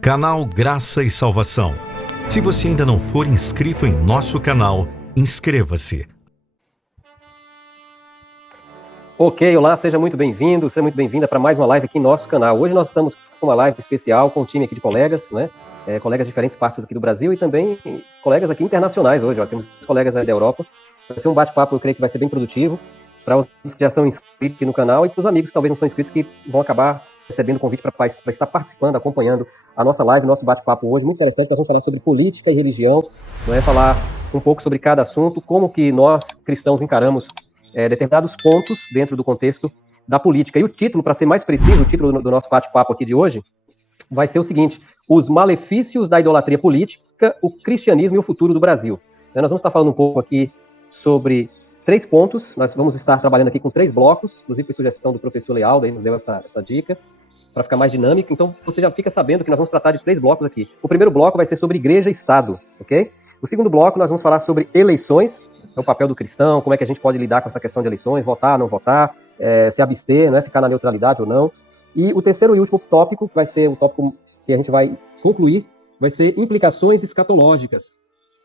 Canal Graça e Salvação. Se você ainda não for inscrito em nosso canal, inscreva-se. Ok, olá, seja muito bem-vindo, seja muito bem-vinda para mais uma live aqui em nosso canal. Hoje nós estamos com uma live especial com um time aqui de colegas, né? Colegas de diferentes partes aqui do Brasil e também colegas aqui internacionais hoje, ó. Temos colegas aí da Europa. Vai ser um bate-papo, eu creio que vai ser bem produtivo para os que já são inscritos aqui no canal e para os amigos que talvez não são inscritos que vão acabar recebendo o convite para estar participando, acompanhando a nossa live, nosso bate-papo hoje. Muito interessante, nós vamos falar sobre política e religião, falar um pouco sobre cada assunto, como que nós, cristãos, encaramos determinados pontos dentro do contexto da política. E o título, para ser mais preciso, o título do nosso bate-papo aqui de hoje, vai ser o seguinte: Os malefícios da idolatria política, o cristianismo e o futuro do Brasil. Nós vamos estar falando um pouco aqui sobre 3 pontos, nós vamos estar trabalhando aqui com 3 blocos, inclusive foi sugestão do professor Lealdo, aí nos deu essa dica, para ficar mais dinâmico. Então você já fica sabendo que nós vamos tratar de 3 blocos aqui. O primeiro bloco vai ser sobre igreja e Estado, ok? O segundo bloco nós vamos falar sobre eleições, o papel do cristão, como é que a gente pode lidar com essa questão de eleições, votar, não votar, se abster, né, ficar na neutralidade ou não. E o terceiro e último tópico, que vai ser o tópico que a gente vai concluir, vai ser implicações escatológicas.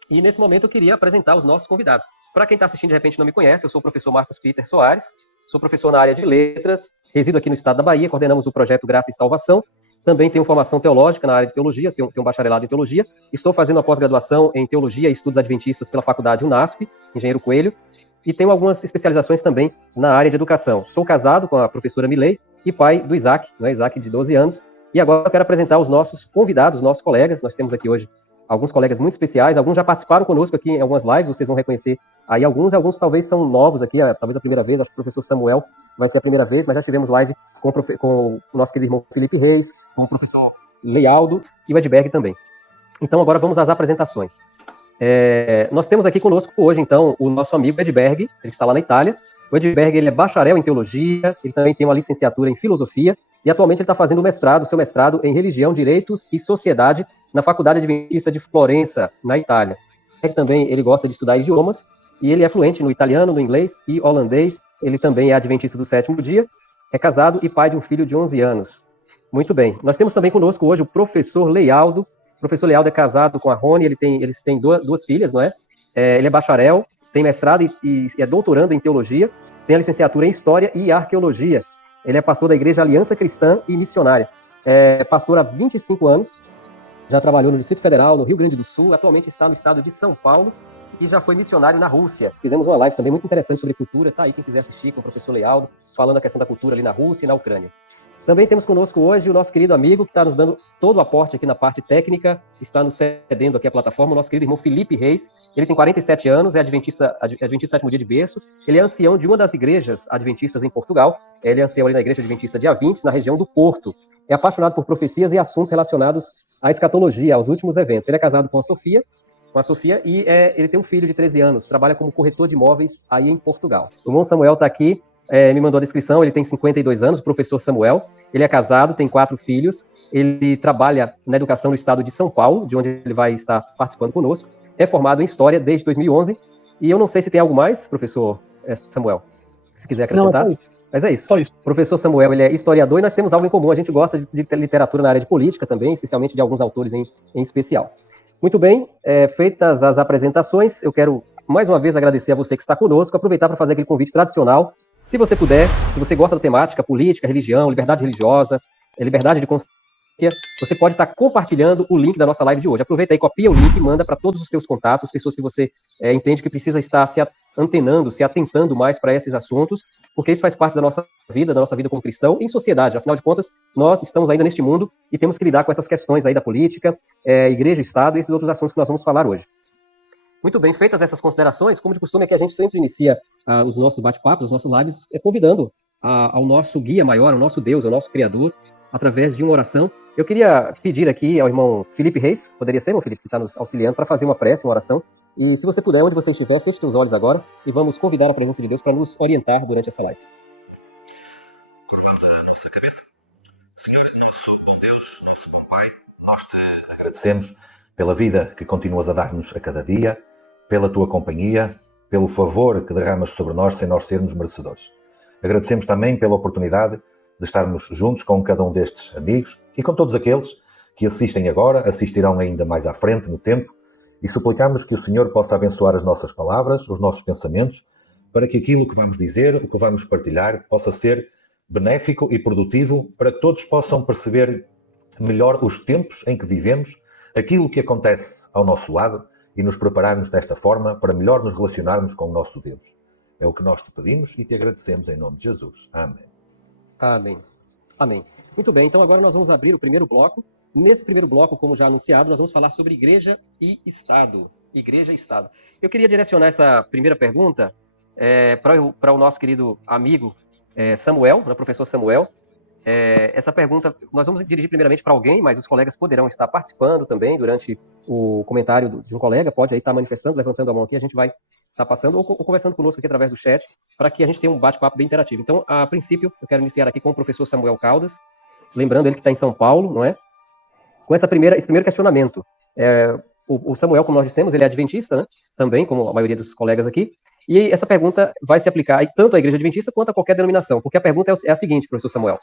E nesse momento eu queria apresentar os nossos convidados. Para quem está assistindo de repente e não me conhece, eu sou o professor Marcos Peter Soares, sou professor na área de letras, resido aqui no estado da Bahia, coordenamos o projeto Graça e Salvação, também tenho formação teológica na área de teologia, tenho um bacharelado em teologia, estou fazendo a pós-graduação em teologia e estudos adventistas pela faculdade UNASP, Engenheiro Coelho, e tenho algumas especializações também na área de educação. Sou casado com a professora Milei e pai do Isaac, Isaac de 12 anos, e agora eu quero apresentar os nossos convidados, os nossos colegas. Nós temos aqui hoje alguns colegas muito especiais, alguns já participaram conosco aqui em algumas lives, vocês vão reconhecer aí alguns talvez são novos aqui, talvez a primeira vez, acho que o professor Samuel vai ser a primeira vez, mas já tivemos live com o nosso querido irmão Felipe Reis, com o professor Lealdo e o Edberg também. Então agora vamos às apresentações. Nós temos aqui conosco hoje, então, o nosso amigo Edberg, ele está lá na Itália. O Edberg, ele é bacharel em teologia, ele também tem uma licenciatura em filosofia, e atualmente ele está fazendo seu mestrado em religião, direitos e sociedade na Faculdade Adventista de Florença, na Itália. Também ele gosta de estudar idiomas, e ele é fluente no italiano, no inglês e holandês. Ele também é adventista do 7º dia, é casado e pai de um filho de 11 anos. Muito bem. Nós temos também conosco hoje o professor Lealdo. O professor Lealdo é casado com a Rony, eles têm duas filhas, não é? Ele é bacharel, tem mestrado e é doutorando em teologia, tem a licenciatura em História e Arqueologia. Ele é pastor da Igreja Aliança Cristã e Missionária. É pastor há 25 anos, já trabalhou no Distrito Federal, no Rio Grande do Sul, atualmente está no estado de São Paulo e já foi missionário na Rússia. Fizemos uma live também muito interessante sobre cultura, tá aí quem quiser assistir com o professor Lealdo, falando a questão da cultura ali na Rússia e na Ucrânia. Também temos conosco hoje o nosso querido amigo, que está nos dando todo o aporte aqui na parte técnica, está nos cedendo aqui a plataforma, o nosso querido irmão Felipe Reis. Ele tem 47 anos, é adventista 7º dia de berço. Ele é ancião de uma das igrejas adventistas em Portugal. Ele é ancião ali na igreja adventista de Avintes, na região do Porto. É apaixonado por profecias e assuntos relacionados à escatologia, aos últimos eventos. Ele é casado com a Sofia e ele tem um filho de 13 anos, trabalha como corretor de imóveis aí em Portugal. O irmão Samuel está aqui. Me mandou a descrição, ele tem 52 anos, o professor Samuel, ele é casado, tem 4 filhos, ele trabalha na educação no estado de São Paulo, de onde ele vai estar participando conosco, é formado em História desde 2011, e eu não sei se tem algo mais, professor Samuel, se quiser acrescentar. Não, mas é isso. Só isso. O professor Samuel, ele é historiador, e nós temos algo em comum, a gente gosta de literatura na área de política também, especialmente de alguns autores em especial. Muito bem, feitas as apresentações, eu quero mais uma vez agradecer a você que está conosco, aproveitar para fazer aquele convite tradicional. Se você puder, se você gosta da temática, política, religião, liberdade religiosa, liberdade de consciência, você pode estar compartilhando o link da nossa live de hoje. Aproveita aí, copia o link, manda para todos os teus contatos, as pessoas que você entende que precisa estar se antenando, se atentando mais para esses assuntos, porque isso faz parte da nossa vida como cristão, em sociedade. Afinal de contas, nós estamos ainda neste mundo e temos que lidar com essas questões aí da política, igreja, Estado e esses outros assuntos que nós vamos falar hoje. Muito bem, feitas essas considerações, como de costume é que a gente sempre inicia os nossos bate-papos, os nossos lives, convidando ao nosso guia maior, ao nosso Deus, ao nosso Criador, através de uma oração. Eu queria pedir aqui ao irmão Felipe Reis, poderia ser, irmão Felipe, que está nos auxiliando, para fazer uma prece, uma oração. E se você puder, onde você estiver, feche os olhos agora e vamos convidar a presença de Deus para nos orientar durante essa live. Curvamos a nossa cabeça. Senhor, nosso bom Deus, nosso bom Pai, nós te agradecemos pela vida que continuas a dar-nos a cada dia, pela tua companhia, pelo favor que derramas sobre nós sem nós sermos merecedores. Agradecemos também pela oportunidade de estarmos juntos com cada um destes amigos e com todos aqueles que assistem agora, assistirão ainda mais à frente no tempo, e suplicamos que o Senhor possa abençoar as nossas palavras, os nossos pensamentos, para que aquilo que vamos dizer, o que vamos partilhar, possa ser benéfico e produtivo para que todos possam perceber melhor os tempos em que vivemos, aquilo que acontece ao nosso lado e nos prepararmos desta forma para melhor nos relacionarmos com o nosso Deus. É o que nós te pedimos e te agradecemos em nome de Jesus. Amém. Amém. Amém. Muito bem, então agora nós vamos abrir o primeiro bloco. Nesse primeiro bloco, como já anunciado, nós vamos falar sobre igreja e Estado. Igreja e Estado. Eu queria direcionar essa primeira pergunta para o nosso querido amigo Samuel, o professor Samuel. Essa pergunta nós vamos dirigir primeiramente para alguém, mas os colegas poderão estar participando também durante o comentário de um colega, pode aí estar manifestando, levantando a mão aqui, a gente vai estar passando ou conversando conosco aqui através do chat, para que a gente tenha um bate-papo bem interativo. Então, a princípio, eu quero iniciar aqui com o professor Samuel Caldas, lembrando ele que está em São Paulo, não é? Com esse primeiro questionamento. O Samuel, como nós dissemos, ele é adventista, né? Também, como a maioria dos colegas aqui, e essa pergunta vai se aplicar tanto à igreja adventista quanto a qualquer denominação, porque a pergunta é a seguinte, professor Samuel: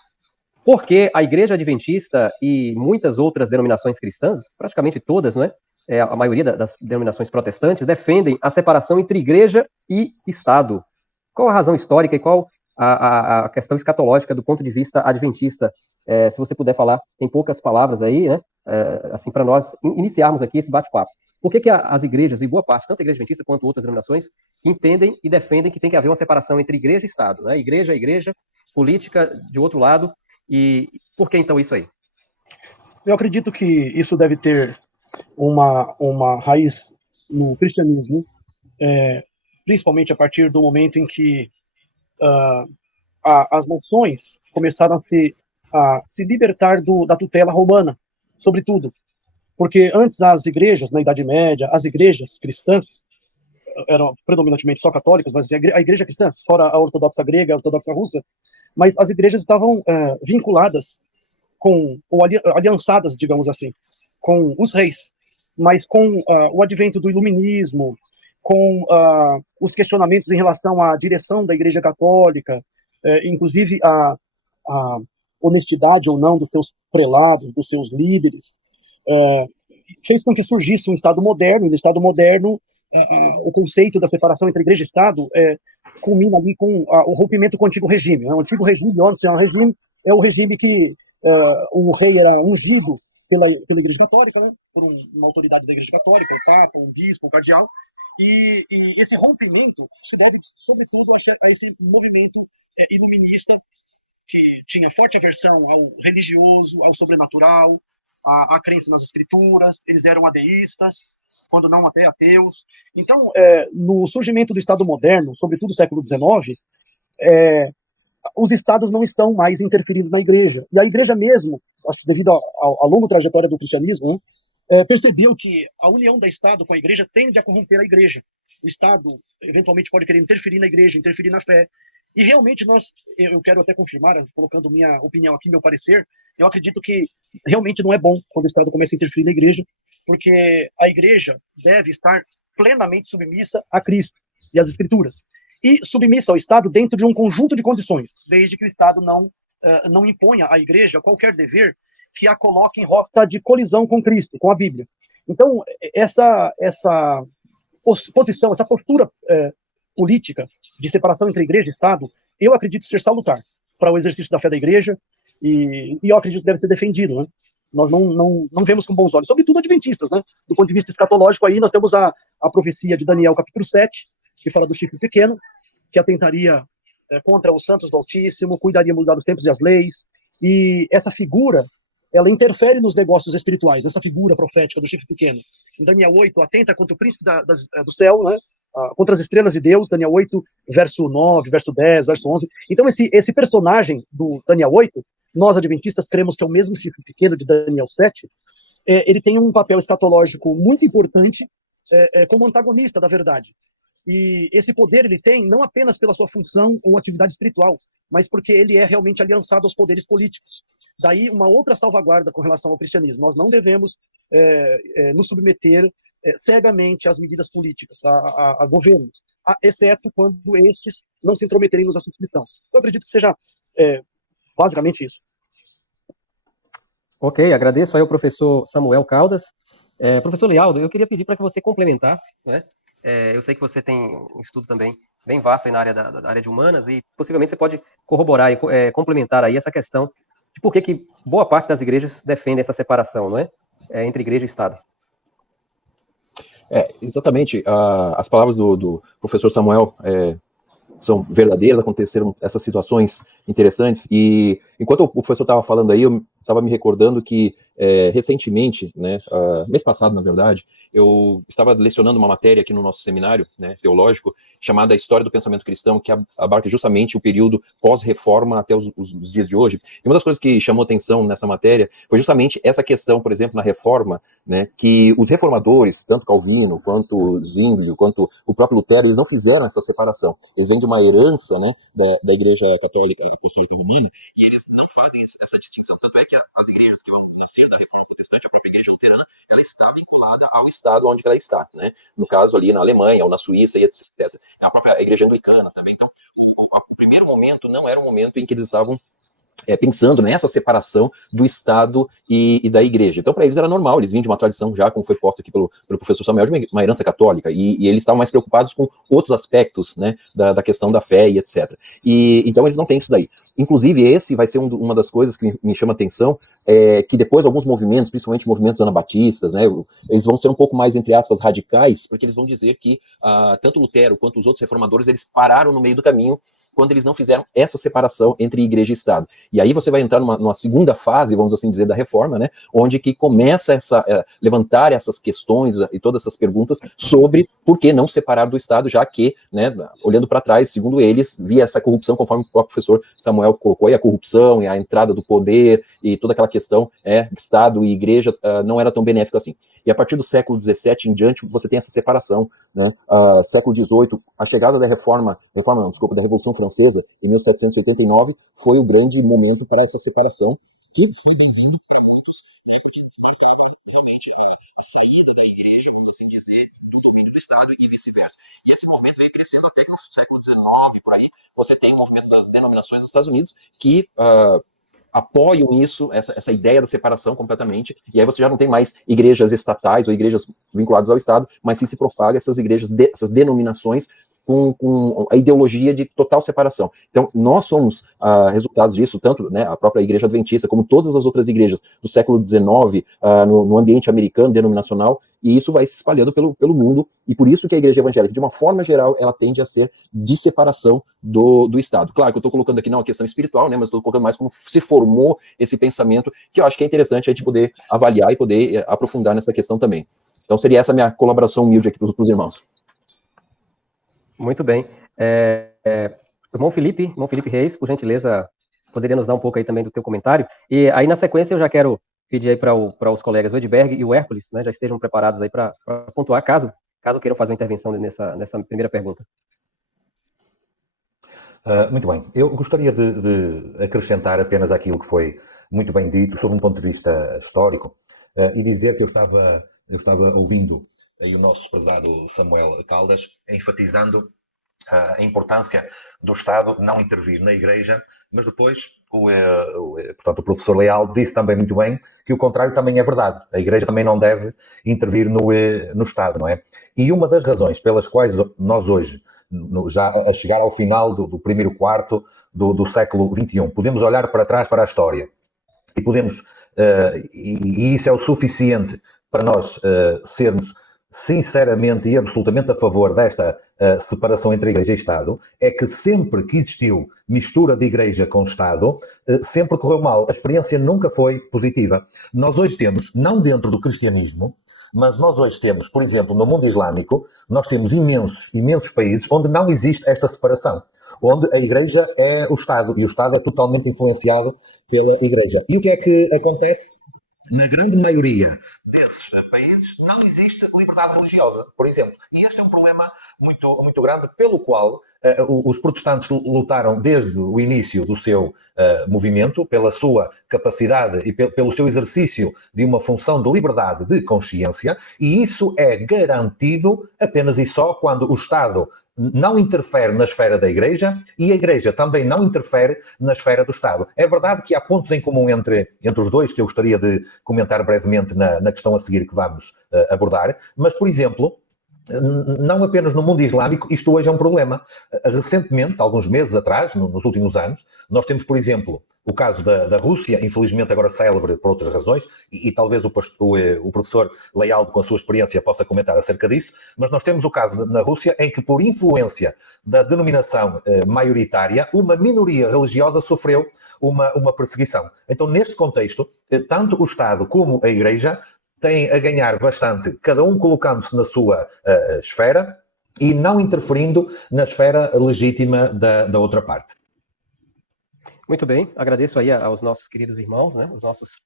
por que a igreja adventista e muitas outras denominações cristãs, praticamente todas, não é? A maioria das denominações protestantes, defendem a separação entre igreja e Estado? Qual a razão histórica e qual a questão escatológica do ponto de vista adventista? Se você puder falar em poucas palavras aí, né? Assim, para nós iniciarmos aqui esse bate-papo. Por que as igrejas, e boa parte, tanto a igreja adventista quanto outras denominações, entendem e defendem que tem que haver uma separação entre igreja e Estado, né? Igreja é igreja, política de outro lado, e por que então isso aí? Eu acredito que isso deve ter uma raiz no cristianismo, principalmente a partir do momento em que as nações começaram a se libertar da tutela romana, sobretudo. Porque antes as igrejas, na Idade Média, as igrejas cristãs eram predominantemente só católicas, mas a igreja cristã, fora a ortodoxa grega, a ortodoxa russa, mas as igrejas estavam vinculadas ou aliançadas, digamos assim, com os reis, mas com o advento do iluminismo, com os questionamentos em relação à direção da Igreja Católica, inclusive a honestidade ou não dos seus prelados, dos seus líderes, fez com que surgisse um Estado moderno, e no Estado moderno o conceito da separação entre igreja e Estado culmina ali com o rompimento com o antigo regime. O antigo regime, o ancião regime, é o regime que o rei era ungido pela Igreja Católica, né, por uma autoridade da Igreja Católica, o Papa, um bispo, um cardeal, e esse rompimento se deve, sobretudo, a esse movimento iluminista, que tinha forte aversão ao religioso, ao sobrenatural, a crença nas escrituras. Eles eram ateístas, quando não até ateus. Então, no surgimento do Estado moderno, sobretudo no século XIX, os estados não estão mais interferindo na igreja. E a igreja mesmo, devido à longa trajetória do cristianismo, percebeu que a união do Estado com a igreja tende a corromper a igreja. O Estado, eventualmente, pode querer interferir na igreja, interferir na fé. E realmente eu quero até confirmar, colocando minha opinião aqui, meu parecer, eu acredito que realmente não é bom quando o Estado começa a interferir na igreja, porque a igreja deve estar plenamente submissa a Cristo e às Escrituras. E submissa ao Estado dentro de um conjunto de condições, desde que o Estado não imponha à igreja qualquer dever que a coloque em rota de colisão com Cristo, com a Bíblia. Então, essa posição, essa postura política de separação entre igreja e Estado, eu acredito ser salutar para o exercício da fé da igreja, e eu acredito que deve ser defendido, né? Nós não vemos com bons olhos, sobretudo adventistas, né? Do ponto de vista escatológico, aí nós temos a profecia de Daniel, capítulo 7, que fala do chifre pequeno, que atentaria contra os santos do Altíssimo, cuidaria mudar os tempos e as leis, e essa figura, ela interfere nos negócios espirituais, essa figura profética do chifre pequeno. Em Daniel 8, atenta contra o príncipe do céu, né? Contra as estrelas de Deus, Daniel 8, verso 9, verso 10, verso 11. Então, esse personagem do Daniel 8, nós adventistas cremos que é o mesmo chifre pequeno de Daniel 7, ele tem um papel escatológico muito importante como antagonista da verdade. E esse poder ele tem não apenas pela sua função ou atividade espiritual, mas porque ele é realmente aliançado aos poderes políticos. Daí uma outra salvaguarda com relação ao cristianismo. Nós não devemos nos submeter cegamente às medidas políticas, a governos, exceto quando estes não se intrometerem nos assuntos cristãos. Eu acredito que seja basicamente isso. Ok, agradeço aí ao professor Samuel Caldas. Professor Lealdo, eu queria pedir para que você complementasse, né? Eu sei que você tem um estudo também bem vasto aí na área da área de humanas e possivelmente você pode corroborar e complementar aí essa questão de por que boa parte das igrejas defendem essa separação, não é? Entre igreja e Estado. Exatamente. As palavras do professor Samuel são verdadeiras, aconteceram essas situações interessantes, e enquanto o professor estava falando aí, eu estava me recordando que recentemente, né, mês passado, na verdade, eu estava lecionando uma matéria aqui no nosso seminário, né, teológico, chamada História do Pensamento Cristão, que abarca justamente o período pós-reforma até os dias de hoje. E uma das coisas que chamou atenção nessa matéria foi justamente essa questão, por exemplo, na reforma, né, que os reformadores, tanto Calvino, quanto Zwinglio, quanto o próprio Lutero, eles não fizeram essa separação. Eles vêm de uma herança, né, da Igreja Católica e Apostólica Romana, e eles não fazem essa distinção. Tanto é que as igrejas que vão nascer da Reforma Protestante, a própria Igreja Luterana, ela está vinculada ao Estado onde ela está, né? No caso ali na Alemanha ou na Suíça e etc. A própria Igreja Anglicana também. Então, o primeiro momento não era um momento em que eles estavam pensando nessa separação do Estado e da Igreja. Então, para eles era normal, eles vinham de uma tradição já, como foi posto aqui pelo professor Samuel, de uma herança católica, e eles estavam mais preocupados com outros aspectos, né, da questão da fé e etc. Então, eles não têm isso daí. Inclusive, esse vai ser uma das coisas que me chama atenção, que depois alguns movimentos, principalmente movimentos anabatistas, né, eles vão ser um pouco mais, entre aspas, radicais, porque eles vão dizer que tanto Lutero quanto os outros reformadores, eles pararam no meio do caminho quando eles não fizeram essa separação entre igreja e Estado. E aí você vai entrar numa segunda fase, vamos assim dizer, da reforma, né, onde que começa levantar essas questões e todas essas perguntas sobre por que não separar do Estado, já que, né, olhando para trás, segundo eles, via essa corrupção, conforme o próprio professor Samuel colocou aí, a corrupção e a entrada do poder e toda aquela questão, Estado e igreja não era tão benéfico assim. E a partir do século XVII em diante, você tem essa separação, né? Século XVIII, a chegada da da Revolução Francesa, em 1789, foi o grande momento para essa separação, que foi bem-vindo para muitos, porque marcava realmente a saída da igreja, vamos assim dizer, do domínio do Estado e vice-versa. E esse movimento veio crescendo até que no século XIX, por aí, você tem o movimento das denominações dos Estados Unidos, que apoiam isso, essa ideia da separação completamente, e aí você já não tem mais igrejas estatais ou igrejas vinculadas ao Estado, mas sim se propaga essas igrejas, essas denominações com a ideologia de total separação. Então, nós somos resultados disso, tanto, né, a própria Igreja Adventista, como todas as outras igrejas do século XIX, no ambiente americano, denominacional, e isso vai se espalhando pelo mundo, e por isso que a Igreja Evangélica, de uma forma geral, ela tende a ser de separação do Estado. Claro que eu estou colocando aqui não uma questão espiritual, né, mas estou colocando mais como se formou esse pensamento, que eu acho que é interessante a gente poder avaliar e poder aprofundar nessa questão também. Então, seria essa a minha colaboração humilde aqui para os irmãos. Muito bem. Irmão Felipe Reis, por gentileza, poderia nos dar um pouco aí também do teu comentário? E aí, na sequência, eu já quero pedir aí para os colegas o Edberg e o Hércules, né, já estejam preparados aí para pontuar, caso queiram fazer uma intervenção nessa primeira pergunta. Muito bem. Eu gostaria de acrescentar apenas aquilo que foi muito bem dito, sob um ponto de vista histórico, e dizer que eu estava ouvindo aí o nosso prezado Samuel Caldas, enfatizando a importância do Estado não intervir na Igreja, mas depois, portanto, o professor Leal disse também muito bem que o contrário também é verdade. A Igreja também não deve intervir no Estado, não é? E uma das razões pelas quais nós hoje, já a chegar ao final do primeiro quarto do século XXI, podemos olhar para trás para a história e podemos, e isso é o suficiente para nós sermos sinceramente e absolutamente a favor desta separação entre Igreja e Estado, é que sempre que existiu mistura de Igreja com Estado, sempre correu mal. A experiência nunca foi positiva. Nós hoje temos, não dentro do cristianismo, mas nós hoje temos, por exemplo, no mundo islâmico, nós temos imensos países onde não existe esta separação, onde a Igreja é o Estado, e o Estado é totalmente influenciado pela Igreja. E o que é que acontece? Na grande maioria desses países não existe liberdade religiosa, por exemplo. E este é um problema muito grande, pelo qual os protestantes lutaram desde o início do seu movimento, pela sua capacidade e pelo seu exercício de uma função de liberdade de consciência, e isso é garantido apenas e só quando o Estado não interfere na esfera da Igreja e a Igreja também não interfere na esfera do Estado. É verdade que há pontos em comum entre os dois, que eu gostaria de comentar brevemente na questão a seguir que vamos abordar, mas, por exemplo, não apenas no mundo islâmico, isto hoje é um problema. Recentemente, alguns meses atrás, nos últimos anos, nós temos, por exemplo, o caso da Rússia, infelizmente agora célebre por outras razões, e talvez o professor Lealdo, com a sua experiência, possa comentar acerca disso, mas nós temos o caso na Rússia em que, por influência da denominação maioritária, uma minoria religiosa sofreu uma perseguição. Então, neste contexto, tanto o Estado como a Igreja têm a ganhar bastante, cada um colocando-se na sua esfera e não interferindo na esfera legítima da outra parte. Muito bem, agradeço aí aos nossos queridos irmãos, né, os nossos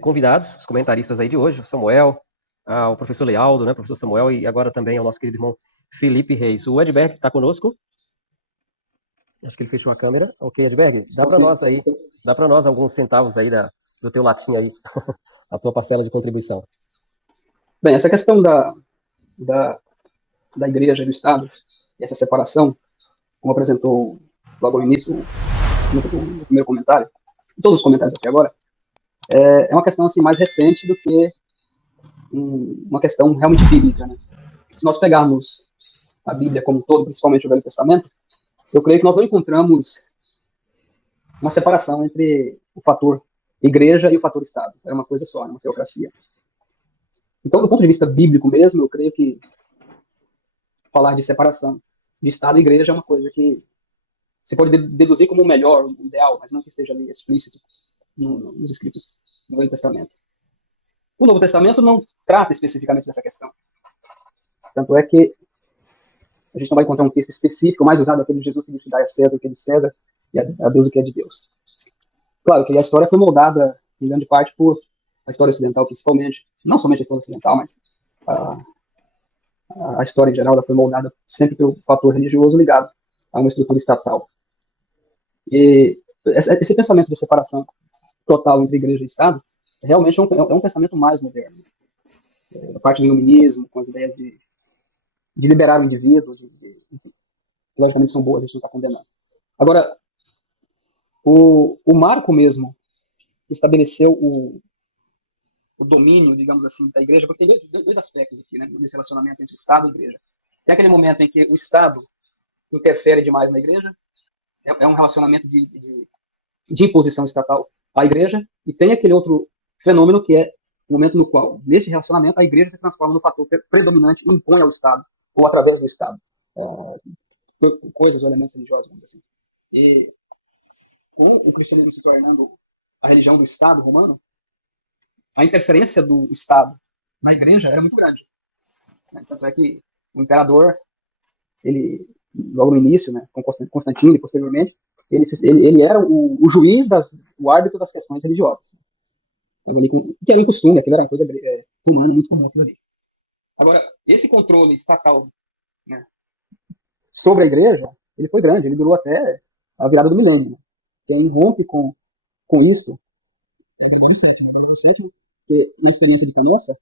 convidados, os comentaristas aí de hoje, o Samuel, ao professor Lealdo, né, professor Samuel, e agora também ao nosso querido irmão Felipe Reis. O Edberg está conosco? Acho que ele fechou a câmera. Ok, Edberg, dá para nós alguns centavos aí do teu latim aí, a tua parcela de contribuição. Bem, essa questão da Igreja e do Estado, essa separação, como apresentou logo no início, no primeiro comentário, em todos os comentários até agora, é uma questão assim, mais recente do que uma questão realmente bíblica, né? Se nós pegarmos a Bíblia como um todo, principalmente o Velho Testamento, eu creio que nós não encontramos uma separação entre o fator Igreja e o fator Estado. Era uma coisa só, uma teocracia. Então, do ponto de vista bíblico mesmo, eu creio que falar de separação de Estado e Igreja é uma coisa que você pode deduzir como o melhor, o ideal, mas não que esteja ali explícito nos escritos do Velho Testamento. O Novo Testamento não trata especificamente dessa questão. Tanto é que a gente não vai encontrar um texto específico, mais usado aquele de Jesus que diz que dá a César o que é de César e a Deus o que é de Deus. Claro que a história foi moldada, em grande parte, por a história ocidental, principalmente. Não somente a história ocidental, mas a história em geral ela foi moldada sempre pelo fator religioso ligado a uma estrutura estatal. E esse pensamento de separação total entre igreja e Estado realmente é um pensamento mais moderno. A parte do iluminismo, com as ideias de liberar o indivíduo, que logicamente são boas, a gente não está condenando. Agora, o Marco mesmo estabeleceu o domínio, digamos assim, da igreja, porque tem dois aspectos assim, né, nesse relacionamento entre Estado e igreja. Tem aquele momento em que o Estado interfere demais na igreja, é um relacionamento de imposição estatal à igreja, e tem aquele outro fenômeno que é o momento no qual, nesse relacionamento, a igreja se transforma no fator predominante e impõe ao Estado, ou através do Estado, coisas ou elementos religiosos, vamos dizer assim. E com o cristianismo se tornando a religião do Estado romano, a interferência do Estado na igreja era muito grande. Tanto é que o imperador, ele, logo no início, né, com Constantino e posteriormente, ele era o juiz, o árbitro das questões religiosas. Que era um costume, aquilo era uma coisa romana, muito comum aquilo ali. Agora, esse controle estatal, né, sobre a igreja, ele foi grande, ele durou até a virada do milênio. Né? Tem rompe com isso, porque na experiência de Canossa,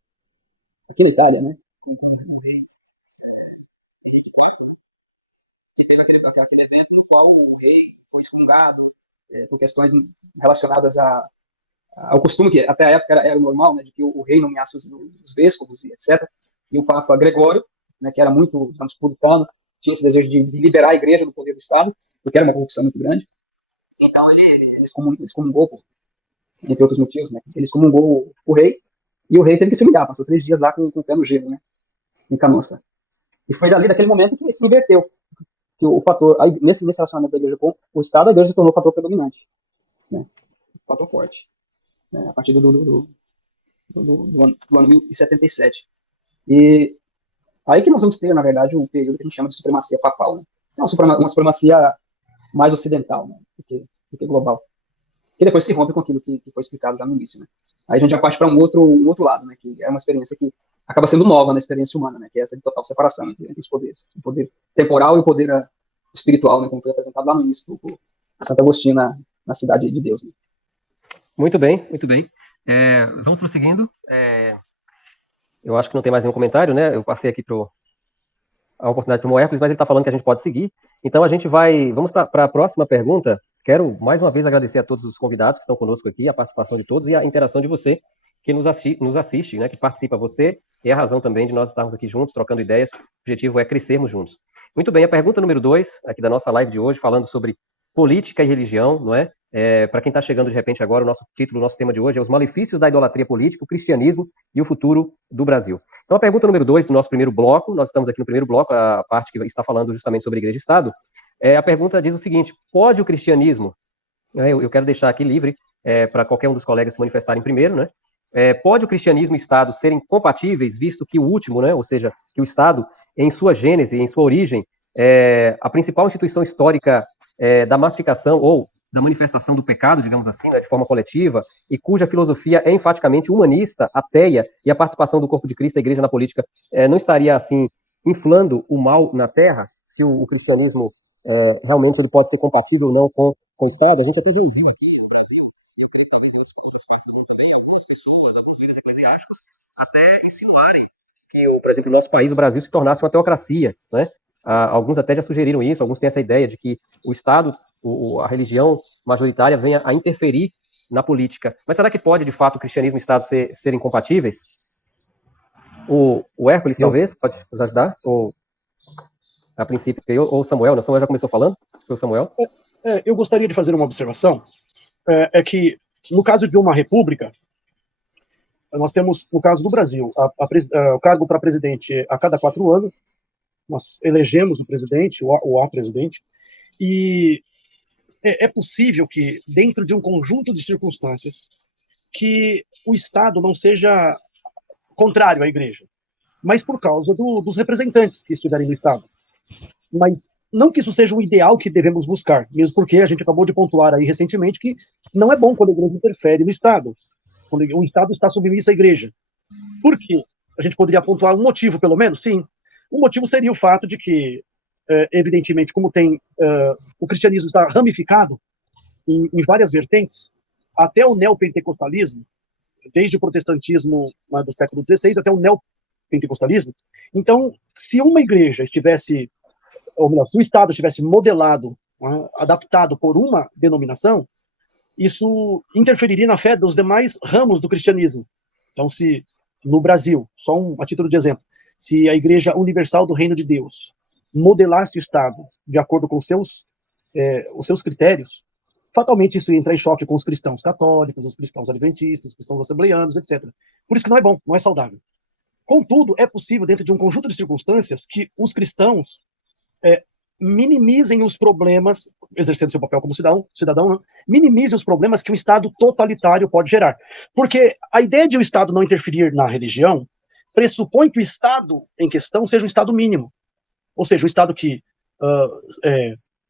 aqui na Itália, né, o rei, que teve aquele evento no qual o rei foi excomungado por questões relacionadas ao costume, que até a época era normal, né, de que o rei nomeasse os bispos e etc. E o Papa Gregório, né, que era muito, digamos, puritano, tinha esse desejo de liberar a igreja do poder do Estado, porque era uma corrupção muito grande. Então ele excomungou, entre outros motivos, né, ele excomungou o rei, e o rei teve que se humilhar, passou 3 dias lá com o pé no gelo, né, em Canossa. E foi dali, daquele momento, que se inverteu. Que o fator, nesse relacionamento da igreja com o Estado, a igreja se tornou o fator predominante, né, o fator forte, né, a partir do ano 1077. E aí que nós vamos ter, na verdade, um período que a gente chama de supremacia papal, né? É uma supremacia mais ocidental, né, do que global. Que depois se rompe com aquilo que foi explicado lá no início, né? Aí a gente já parte para um outro lado, né, que é uma experiência que acaba sendo nova na experiência humana, né, que é essa de total separação entre os poderes, o poder temporal e o poder espiritual, né, como foi apresentado lá no início por Santo Agostinho na Cidade de Deus. Né? Muito bem, muito bem. Vamos prosseguindo. Eu acho que não tem mais nenhum comentário, né? Eu passei aqui a oportunidade para o Hércules, mas ele está falando que a gente pode seguir. Então vamos para a próxima pergunta. Quero mais uma vez agradecer a todos os convidados que estão conosco aqui, a participação de todos e a interação de você que nos assiste, né, que participa. Você é a razão também de nós estarmos aqui juntos, trocando ideias. O objetivo é crescermos juntos. Muito bem, a pergunta número 2 aqui da nossa live de hoje, falando sobre política e religião, não é? Para quem está chegando de repente agora, o nosso título, o nosso tema de hoje é os malefícios da idolatria política, o cristianismo e o futuro do Brasil. Então, a pergunta número 2 do nosso primeiro bloco, nós estamos aqui no primeiro bloco, a parte que está falando justamente sobre Igreja e Estado, a pergunta diz o seguinte: pode o cristianismo, eu quero deixar aqui livre para qualquer um dos colegas se manifestarem primeiro, né? Pode o cristianismo e o Estado serem compatíveis, visto que o último, né, ou seja, que o Estado, em sua gênese, em sua origem, a principal instituição histórica da massificação ou da manifestação do pecado, digamos assim, né, de forma coletiva, e cuja filosofia é enfaticamente humanista, ateia, e a participação do corpo de Cristo, a igreja na política, não estaria, assim, inflando o mal na terra, se o cristianismo realmente ele pode ser compatível ou não com o Estado? A gente até já ouviu aqui no Brasil, e eu creio que talvez em outros espaços também, algumas pessoas, alguns líderes eclesiásticos, até insinuarem que, por exemplo, o nosso país, o Brasil, se tornasse uma teocracia, né? Alguns até já sugeriram isso, alguns têm essa ideia de que o Estado, a religião majoritária venha a interferir na política. Mas será que pode, de fato, o cristianismo e o Estado serem compatíveis? O Hércules, talvez, pode nos ajudar? Ou, a princípio, ou o Samuel? Não, o Samuel já começou falando? Foi o Samuel? Eu gostaria de fazer uma observação, que, no caso de uma república, nós temos, no caso do Brasil, o cargo para presidente a cada 4 anos, nós elegemos o presidente, ou a presidente, e é possível que, dentro de um conjunto de circunstâncias, que o Estado não seja contrário à igreja, mas por causa dos representantes que estiverem no Estado. Mas não que isso seja um ideal que devemos buscar, mesmo porque a gente acabou de pontuar aí recentemente que não é bom quando a igreja interfere no Estado, quando o Estado está submisso à igreja. Por quê? A gente poderia pontuar um motivo, pelo menos? Sim. O motivo seria o fato de que, evidentemente, como o cristianismo está ramificado em várias vertentes, até o neopentecostalismo, desde o protestantismo do século XVI até o neopentecostalismo. Então, se uma igreja estivesse, ou melhor, se o Estado estivesse modelado, adaptado por uma denominação, isso interferiria na fé dos demais ramos do cristianismo. Então, se no Brasil, só a título de exemplo, se a Igreja Universal do Reino de Deus modelasse o Estado de acordo com os seus critérios, fatalmente isso ia entrar em choque com os cristãos católicos, os cristãos adventistas, os cristãos assembleianos, etc. Por isso que não é bom, não é saudável. Contudo, é possível, dentro de um conjunto de circunstâncias, que os cristãos minimizem os problemas, exercendo seu papel como cidadão, né? Minimizem os problemas que um Estado totalitário pode gerar. Porque a ideia de o Estado não interferir na religião pressupõe que o Estado em questão seja um Estado mínimo. Ou seja, um Estado que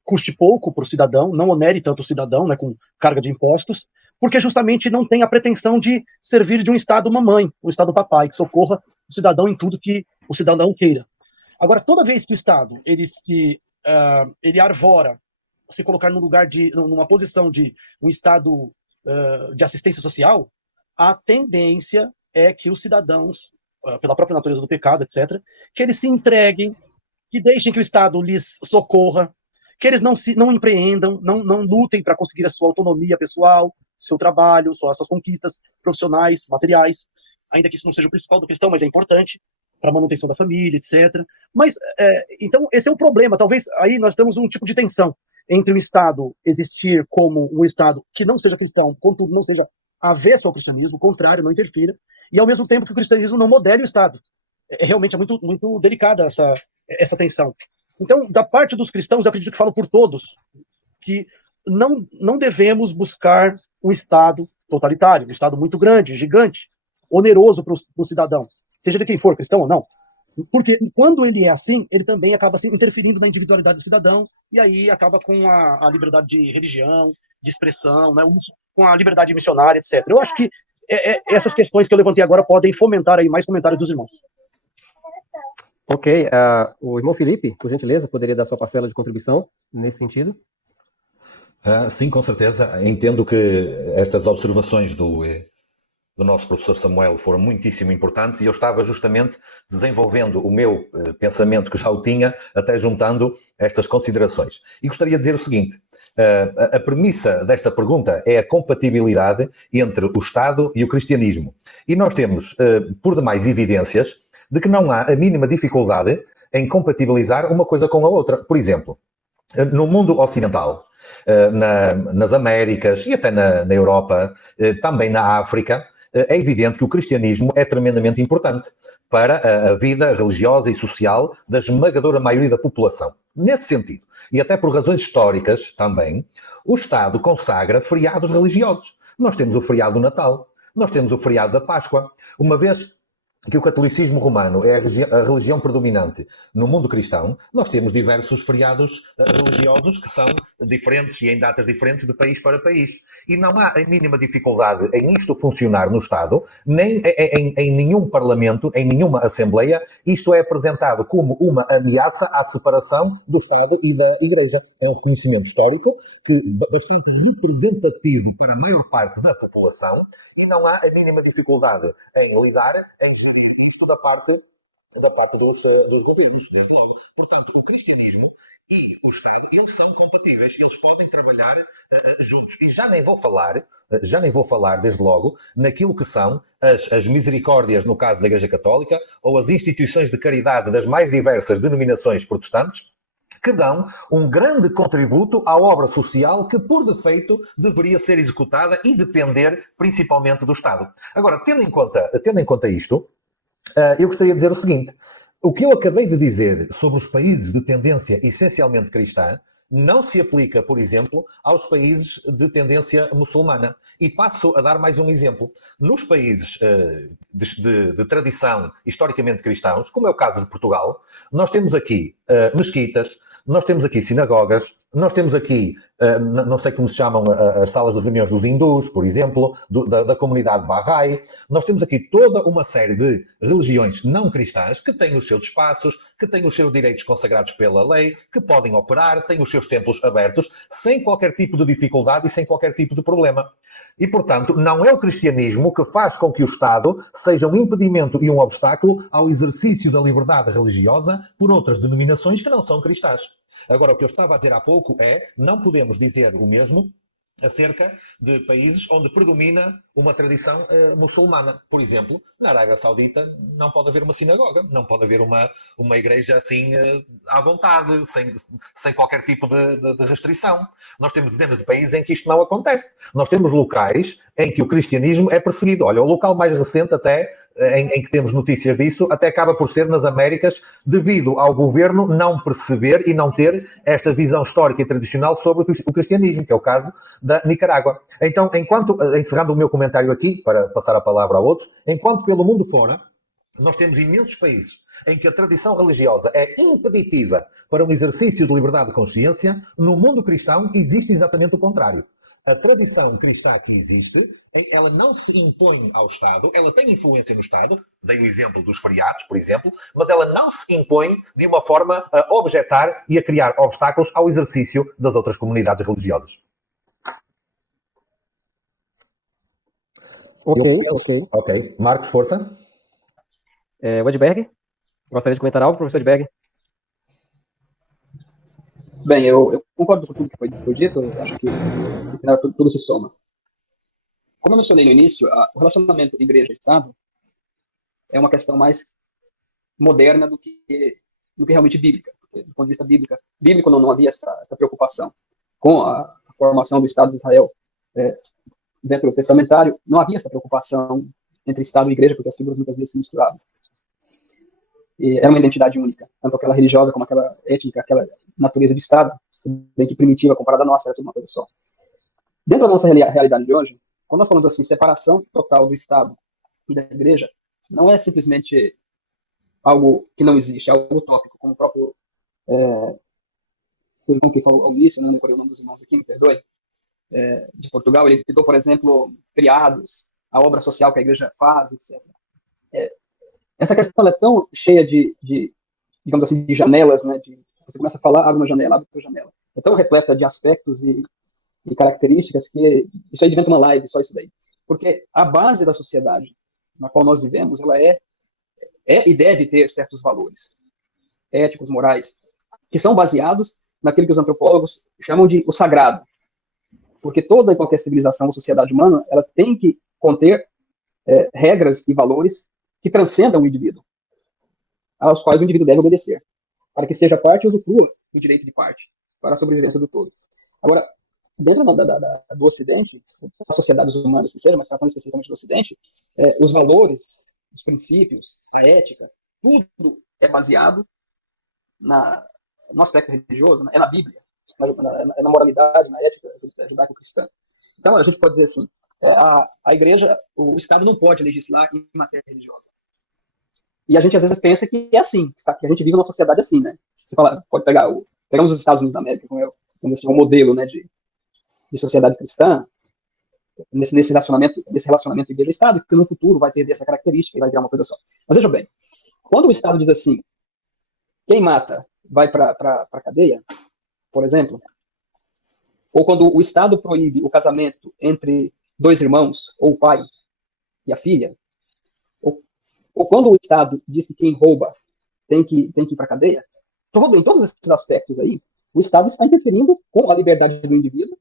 custe pouco para o cidadão, não onere tanto o cidadão, né, com carga de impostos, porque justamente não tem a pretensão de servir de um Estado mamãe, um Estado papai, que socorra o cidadão em tudo que o cidadão queira. Agora, toda vez que o Estado ele arvora se colocar numa posição de um Estado de assistência social, a tendência é que os cidadãos, pela própria natureza do pecado, etc., que eles se entreguem, que deixem que o Estado lhes socorra, que eles não empreendam, não lutem para conseguir a sua autonomia pessoal, seu trabalho, suas conquistas profissionais, materiais, ainda que isso não seja o principal da questão, mas é importante para a manutenção da família, etc. Mas, então, esse é o problema. Talvez aí nós temos um tipo de tensão entre o Estado existir como um Estado que não seja cristão, contudo, não seja avesso ao cristianismo, contrário, não interfira, e ao mesmo tempo que o cristianismo não modele o Estado. Realmente é muito, muito delicada essa tensão. Então, da parte dos cristãos, eu acredito que falo por todos, que não devemos buscar um Estado totalitário, um Estado muito grande, gigante, oneroso para o cidadão, seja de quem for, cristão ou não. Porque quando ele é assim, ele também acaba interferindo na individualidade do cidadão, e aí acaba com a liberdade de religião, de expressão, né, com a liberdade missionária, etc. Eu acho que essas questões que eu levantei agora podem fomentar aí mais comentários dos irmãos. Ok, o irmão Felipe, por gentileza, poderia dar sua parcela de contribuição nesse sentido? Sim, com certeza. Entendo que estas observações do do nosso professor Samuel foram muitíssimo importantes e eu estava justamente desenvolvendo o meu pensamento, que já o tinha, até juntando estas considerações. E gostaria de dizer o seguinte: a premissa desta pergunta é a compatibilidade entre o Estado e o cristianismo. E nós temos, por demais, evidências de que não há a mínima dificuldade em compatibilizar uma coisa com a outra. Por exemplo, no mundo ocidental, nas Américas e até na Europa, também na África, é evidente que o cristianismo é tremendamente importante para a vida religiosa e social da esmagadora maioria da população. Nesse sentido, e até por razões históricas também, o Estado consagra feriados religiosos. Nós temos o feriado do Natal, nós temos o feriado da Páscoa, uma vez que o catolicismo romano é a religião predominante no mundo cristão, nós temos diversos feriados religiosos que são diferentes e em datas diferentes de país para país. E não há a mínima dificuldade em isto funcionar no Estado, nem em nenhum parlamento, em nenhuma Assembleia, isto é apresentado como uma ameaça à separação do Estado e da Igreja. É um reconhecimento histórico que bastante representativo para a maior parte da população e não há a mínima dificuldade em lidar, em gerir isto da parte dos governos, desde logo. Portanto, o cristianismo e o Estado, eles são compatíveis, eles podem trabalhar juntos. E já nem vou falar, desde logo, naquilo que são as misericórdias, no caso da Igreja Católica, ou as instituições de caridade das mais diversas denominações protestantes, que dão um grande contributo à obra social que, por defeito, deveria ser executada e depender principalmente do Estado. Agora, tendo em conta isto, eu gostaria de dizer o seguinte: o que eu acabei de dizer sobre os países de tendência essencialmente cristã não se aplica, por exemplo, aos países de tendência muçulmana. E passo a dar mais um exemplo. Nos países de tradição historicamente cristãos, como é o caso de Portugal, nós temos aqui mesquitas, nós temos aqui sinagogas, nós temos aqui, não sei como se chamam, as salas de reuniões dos hindus, por exemplo, da comunidade Bahá'í. Nós temos aqui toda uma série de religiões não cristãs que têm os seus espaços, que têm os seus direitos consagrados pela lei, que podem operar, têm os seus templos abertos, sem qualquer tipo de dificuldade e sem qualquer tipo de problema. E, portanto, não é o cristianismo que faz com que o Estado seja um impedimento e um obstáculo ao exercício da liberdade religiosa por outras denominações que não são cristãs. Agora, o que eu estava a dizer há pouco é, não podemos dizer o mesmo acerca de países onde predomina uma tradição muçulmana. Por exemplo, na Arábia Saudita não pode haver uma sinagoga, não pode haver uma igreja assim à vontade, sem qualquer tipo de restrição. Nós temos dezenas de países em que isto não acontece. Nós temos locais em que o cristianismo é perseguido. Olha, o local mais recente até, em que temos notícias disso, até acaba por ser nas Américas, devido ao governo não perceber e não ter esta visão histórica e tradicional sobre o cristianismo, que é o caso da Nicarágua. Então, encerrando o meu comentário aqui, para passar a palavra ao outro, enquanto pelo mundo fora, nós temos imensos países em que a tradição religiosa é impeditiva para um exercício de liberdade de consciência, no mundo cristão existe exatamente o contrário. A tradição cristã que existe, ela não se impõe ao Estado, ela tem influência no Estado, dei o exemplo dos feriados, por exemplo, mas ela não se impõe de uma forma a objetar e a criar obstáculos ao exercício das outras comunidades religiosas. Ok. Marcos, força. O Edberg, gostaria de comentar algo, professor Edberg? Bem, eu concordo com tudo que foi dito, eu acho que no final tudo se soma. Como eu mencionei no início, o relacionamento igreja-estado é uma questão mais moderna do que realmente bíblica. Porque, do ponto de vista bíblico não havia essa preocupação. Com a formação do Estado de Israel dentro do testamentário, não havia essa preocupação entre Estado e igreja, porque as figuras muitas vezes se misturavam. E era uma identidade única, tanto aquela religiosa como aquela étnica, aquela natureza de Estado, bem que primitiva comparada à nossa, era tudo uma coisa só. Dentro da nossa realidade de hoje, quando nós falamos assim, separação total do Estado e da igreja, não é simplesmente algo que não existe, é algo utópico, como o próprio o irmão que falou ao início, não recorreu o nome dos irmãos aqui, me perdoe, de Portugal, ele citou, por exemplo, feriados, a obra social que a igreja faz, etc. Essa questão é tão cheia de digamos assim, de janelas, né? Você começa a falar, abre uma janela, abre outra janela. É tão repleta de aspectos e características que isso aí devia ter uma live, só isso daí. Porque a base da sociedade na qual nós vivemos, ela é e deve ter certos valores éticos, morais, que são baseados naquilo que os antropólogos chamam de o sagrado. Porque toda e qualquer civilização ou sociedade humana, ela tem que conter regras e valores que transcendam o indivíduo, aos quais o indivíduo deve obedecer, para que seja parte e usufrua do direito de parte, para a sobrevivência do todo. Agora, dentro do Ocidente, das sociedades humanas que sejam, mas tratando especificamente do Ocidente, os valores, os princípios, a ética, tudo é baseado no aspecto religioso, é na Bíblia, na moralidade, na ética judaico-cristã. Então, a gente pode dizer assim, a igreja, o Estado não pode legislar em matéria religiosa. E a gente às vezes pensa que é assim, que a gente vive numa sociedade assim, né? Você fala, pode pegamos os Estados Unidos da América, como assim, um modelo, né, de sociedade cristã, nesse relacionamento igreja-Estado, que no futuro vai perder essa característica e vai virar uma coisa só. Mas veja bem, quando o Estado diz assim, quem mata vai para a cadeia, por exemplo, ou quando o Estado proíbe o casamento entre dois irmãos, ou o pai e a filha, ou quando o Estado diz que quem rouba tem que ir para a cadeia, em todos esses aspectos aí, o Estado está interferindo com a liberdade do indivíduo,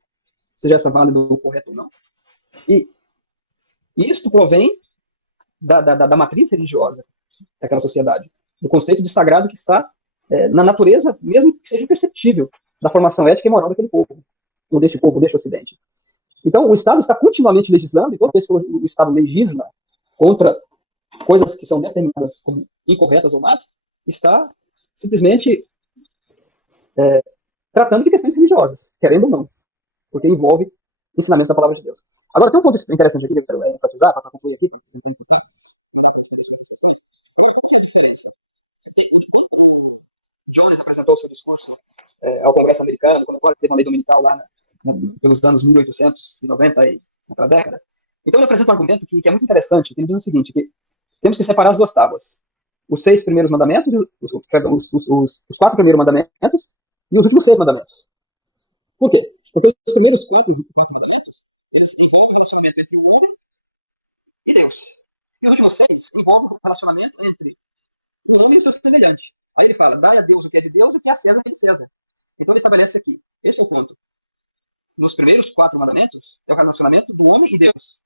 seja essa válida ou correta ou não. E isto provém da matriz religiosa daquela sociedade, do conceito de sagrado que está na natureza, mesmo que seja imperceptível, da formação ética e moral daquele povo, ou deste Ocidente. Então, o Estado está continuamente legislando, e toda vez que o Estado legisla contra coisas que são determinadas como incorretas ou más, está simplesmente tratando de questões religiosas, querendo ou não, porque envolve ensinamentos da palavra de Deus. Agora, tem um ponto interessante aqui que eu quero enfatizar, para concluir aqui, o Jones apresentou o seu discurso ao Congresso americano, quando agora teve uma lei dominical lá pelos anos 1890, aí, naquela década. Então ele apresenta um argumento que é muito interessante, que ele diz o seguinte, que temos que separar as duas tábuas. Os 6 primeiros mandamentos, os 4 primeiros mandamentos e os últimos 6 mandamentos. Por quê? Porque os primeiros 4 mandamentos, eles envolvem o relacionamento entre o homem e Deus. E os últimos 6 envolvem o relacionamento entre o homem e o seu semelhante. Aí ele fala, dai a Deus o que é de Deus e o que é a César o que é de César. Então ele estabelece aqui, esse é o ponto. Nos primeiros 4 mandamentos, é o relacionamento do homem e Deus.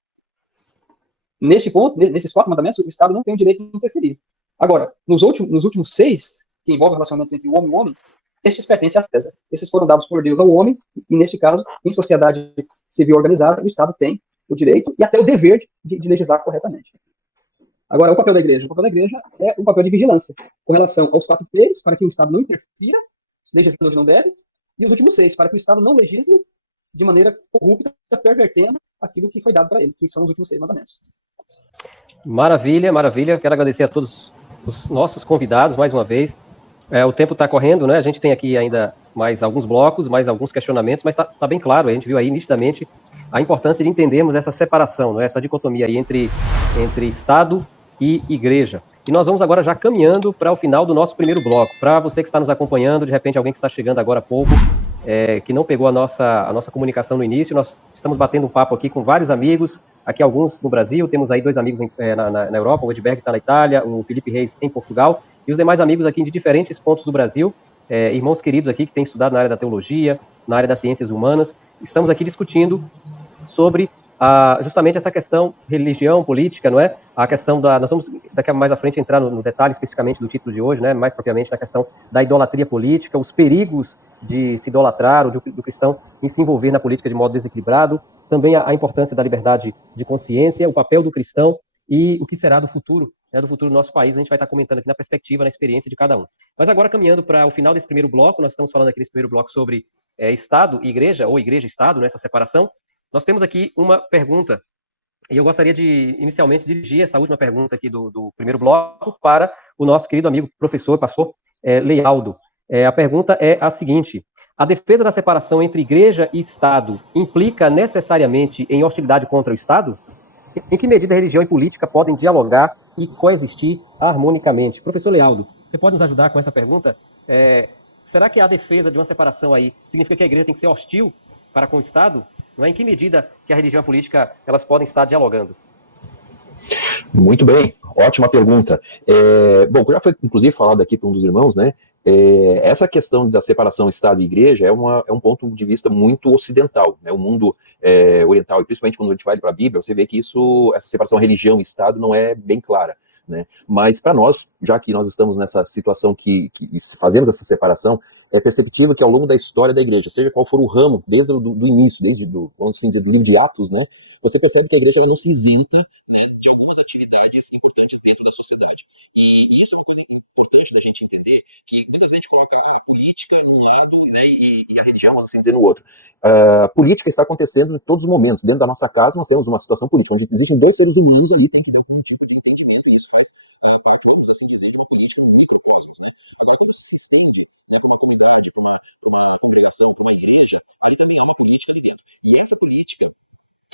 Neste ponto, nesses 4 mandamentos, o Estado não tem o direito de interferir. Agora, nos últimos 6, que envolvem o relacionamento entre o homem e o homem, estes pertencem a César. Esses foram dados por Deus ao homem, e neste caso, em sociedade civil organizada, o Estado tem o direito e até o dever de legislar corretamente. Agora, o papel da igreja? O papel da igreja é um papel de vigilância, com relação aos 4 primeiros, para que o Estado não interfira, legislando onde não deve, e os últimos 6, para que o Estado não legisle de maneira corrupta, pervertendo aquilo que foi dado para ele, que são os últimos 6 mandamentos. Maravilha, maravilha. Quero agradecer a todos os nossos convidados, mais uma vez. O tempo está correndo, né? A gente tem aqui ainda mais alguns blocos, mais alguns questionamentos, mas está bem claro, a gente viu aí nitidamente a importância de entendermos essa separação, né? Essa dicotomia aí entre Estado e Igreja. E nós vamos agora já caminhando para o final do nosso primeiro bloco. Para você que está nos acompanhando, de repente alguém que está chegando agora há pouco, que não pegou a nossa comunicação no início, nós estamos batendo um papo aqui com vários amigos, aqui alguns no Brasil, temos aí 2 amigos na Europa, o Edberg está na Itália, o Felipe Reis em Portugal, e os demais amigos aqui de diferentes pontos do Brasil, irmãos queridos aqui que têm estudado na área da teologia, na área das ciências humanas. Estamos aqui discutindo sobre justamente essa questão religião, política, não é? A questão nós vamos daqui mais à frente entrar no detalhe especificamente do título de hoje, né? Mais propriamente na questão da idolatria política, os perigos de se idolatrar ou do cristão em se envolver na política de modo desequilibrado, também a importância da liberdade de consciência, o papel do cristão e o que será do futuro, né, do futuro do nosso país. A gente vai estar comentando aqui na perspectiva, na experiência de cada um. Mas agora, caminhando para o final desse primeiro bloco, nós estamos falando aqui nesse primeiro bloco sobre Estado e Igreja, ou Igreja e Estado, nessa separação. Nós temos aqui uma pergunta, e eu gostaria de, inicialmente, dirigir essa última pergunta aqui do primeiro bloco para o nosso querido amigo professor, pastor Leialdo. A pergunta é a seguinte: a defesa da separação entre Igreja e Estado implica necessariamente em hostilidade contra o Estado? Em que medida religião e política podem dialogar e coexistir harmonicamente? Professor Leialdo, você pode nos ajudar com essa pergunta? Será que a defesa de uma separação aí significa que a Igreja tem que ser hostil para com o Estado? Não é? Em que medida que a religião e a política elas podem estar dialogando? Muito bem, ótima pergunta. Bom, já foi inclusive falado aqui por um dos irmãos, né? Essa questão da separação Estado e Igreja é um ponto de vista muito ocidental, né? O mundo oriental, e principalmente quando a gente vai para a Bíblia, você vê que essa separação religião e Estado não é bem clara, né? Mas para nós, já que nós estamos nessa situação que fazemos essa separação, é perceptível que ao longo da história da igreja, seja qual for o ramo, desde o do início, vamos assim dizer, do livro de Atos, né, você percebe que a igreja ela não se isenta, né, de algumas atividades importantes dentro da sociedade. E isso é uma coisa importante da gente entender, que muitas vezes a gente coloca a política num lado, né, e a religião, vamos assim dizer, no outro. A política está acontecendo em todos os momentos. Dentro da nossa casa, nós temos uma situação política, onde existem dois seres humanos ali, tem que dar um tipo de entendimento, e isso faz parte da processão de uma política no microcosmos, né? Agora, quando isso se estende, né, para uma comunidade, para uma congregação, para uma igreja, aí também há uma política ali dentro. E essa política,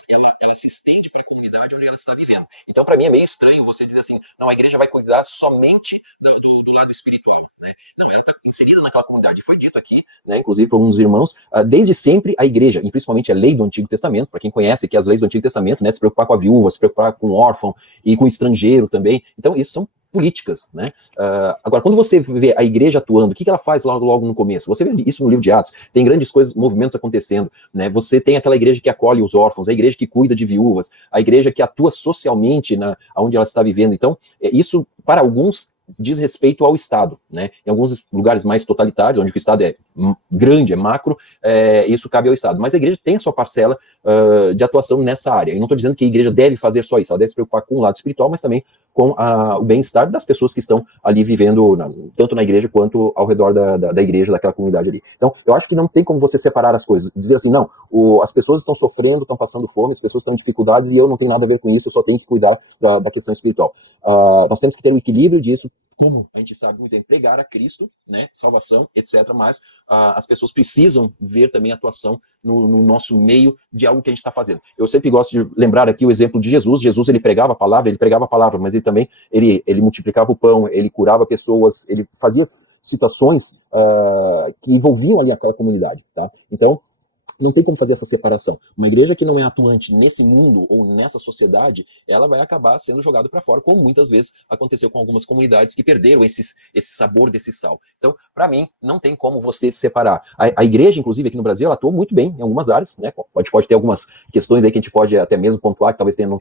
ela se estende para a comunidade onde ela está vivendo. Então, para mim, é meio estranho você dizer assim, não, a igreja vai cuidar somente do lado espiritual, né? Não, ela está inserida naquela comunidade. Foi dito aqui, né, inclusive por alguns irmãos, desde sempre a igreja, e principalmente a lei do Antigo Testamento, para quem conhece que as leis do Antigo Testamento, né, se preocupar com a viúva, se preocupar com o órfão e com o estrangeiro também. Então, isso são políticas, né? Agora, quando você vê a igreja atuando, o que ela faz logo no começo? Você vê isso no livro de Atos, tem grandes coisas, movimentos acontecendo, né? Você tem aquela igreja que acolhe os órfãos, a igreja que cuida de viúvas, a igreja que atua socialmente onde ela está vivendo. Então, isso, para alguns, diz respeito ao Estado, né? Em alguns lugares mais totalitários, onde o Estado é grande, é macro, isso cabe ao Estado. Mas a igreja tem a sua parcela de atuação nessa área. E não estou dizendo que a igreja deve fazer só isso, ela deve se preocupar com o lado espiritual, mas também com o bem-estar das pessoas que estão ali vivendo, tanto na igreja quanto ao redor da igreja, daquela comunidade ali. Então, eu acho que não tem como você separar as coisas, dizer assim, não, as pessoas estão sofrendo, estão passando fome, as pessoas estão em dificuldades e eu não tenho nada a ver com isso, eu só tenho que cuidar da questão espiritual. Nós temos que ter um equilíbrio disso, como a gente sabe muito bem, pregar a Cristo, né, salvação, etc., mas as pessoas precisam ver também a atuação no nosso meio de algo que a gente está fazendo. Eu sempre gosto de lembrar aqui o exemplo de Jesus. Jesus, ele pregava a palavra, mas ele também, ele multiplicava o pão, ele curava pessoas, ele fazia situações que envolviam ali aquela comunidade, tá? Então, não tem como fazer essa separação. Uma igreja que não é atuante nesse mundo ou nessa sociedade, ela vai acabar sendo jogada para fora, como muitas vezes aconteceu com algumas comunidades que perderam esse sabor desse sal. Então, para mim, não tem como você separar. A igreja, inclusive, aqui no Brasil, ela atuou muito bem em algumas áreas, né? Pode ter algumas questões aí que a gente pode até mesmo pontuar, que talvez tenham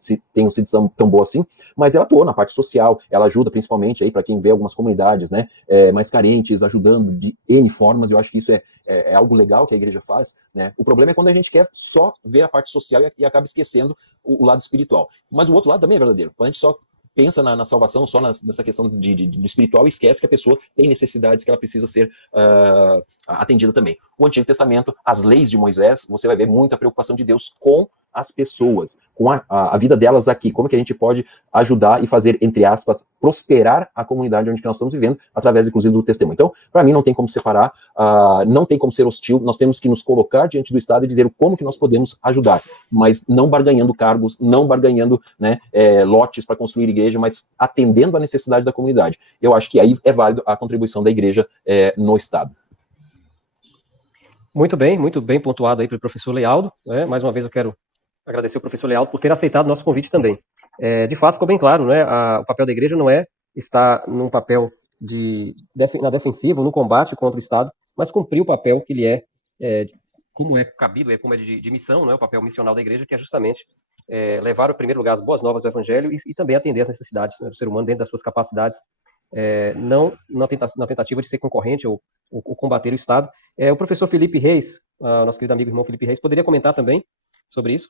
sido tão boas assim, mas ela atuou na parte social, ela ajuda principalmente aí para quem vê algumas comunidades, né, mais carentes, ajudando de N formas. Eu acho que isso é algo legal que a igreja faz, né? O problema é quando a gente quer só ver a parte social e acaba esquecendo o lado espiritual. Mas o outro lado também é verdadeiro. Quando a gente só pensa na salvação, só nessa questão do espiritual, e esquece que a pessoa tem necessidades que ela precisa ser atendida também. O Antigo Testamento, as leis de Moisés, você vai ver muita preocupação de Deus com as pessoas, com a vida delas aqui, como que a gente pode ajudar e fazer, entre aspas, prosperar a comunidade onde nós estamos vivendo, através, inclusive, do testemunho. Então, para mim, não tem como separar, não tem como ser hostil, nós temos que nos colocar diante do Estado e dizer como que nós podemos ajudar, mas não barganhando cargos, não barganhando, né, lotes para construir igreja, mas atendendo à necessidade da comunidade. Eu acho que aí é válido a contribuição da igreja no Estado. Muito bem pontuado aí pelo professor Lealdo, né? Mais uma vez eu quero agradecer ao professor Lealdo por ter aceitado o nosso convite também. De fato, ficou bem claro, né? O papel da igreja não é estar num papel na defensiva, no combate contra o Estado, mas cumprir o papel que ele como é cabido, como é de missão, né? O papel missional da igreja, que é justamente levar, em primeiro lugar, as boas novas do Evangelho e também atender às necessidades, né, do ser humano dentro das suas capacidades, não na tentativa de ser concorrente ou combater o Estado. O professor Felipe Reis, nosso querido amigo irmão Felipe Reis, poderia comentar também sobre isso?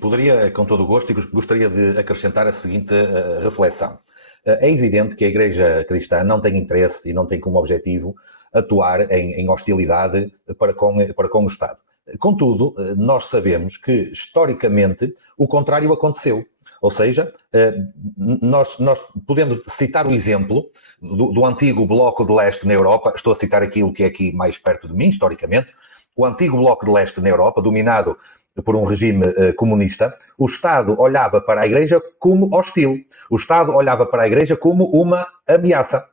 Poderia, com todo o gosto, e gostaria de acrescentar a seguinte reflexão. É evidente que a Igreja Cristã não tem interesse e não tem como objetivo atuar em hostilidade para com o Estado. Contudo, nós sabemos que, historicamente, o contrário aconteceu. Ou seja, nós podemos citar o exemplo do antigo Bloco de Leste na Europa. Estou a citar aquilo que é aqui mais perto de mim, historicamente. O antigo Bloco de Leste na Europa, dominado por um regime comunista, o Estado olhava para a Igreja como hostil. O Estado olhava para a Igreja como uma ameaça.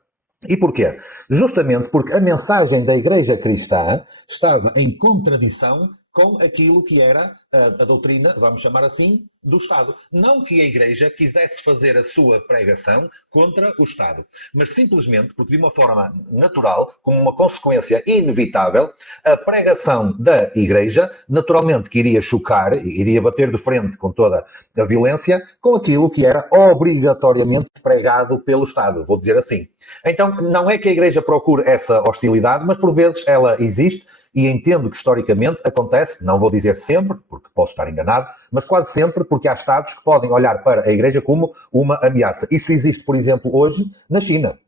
E porquê? Justamente porque a mensagem da Igreja Cristã estava em contradição com aquilo que era a doutrina, vamos chamar assim, do Estado. Não que a Igreja quisesse fazer a sua pregação contra o Estado, mas simplesmente porque, de uma forma natural, como uma consequência inevitável, a pregação da Igreja, naturalmente que iria chocar, iria bater de frente com toda a violência, com aquilo que era obrigatoriamente pregado pelo Estado, vou dizer assim. Então, não é que a Igreja procure essa hostilidade, mas por vezes ela existe. E entendo que historicamente acontece, não vou dizer sempre, porque posso estar enganado, mas quase sempre, porque há Estados que podem olhar para a Igreja como uma ameaça. Isso existe, por exemplo, hoje na China.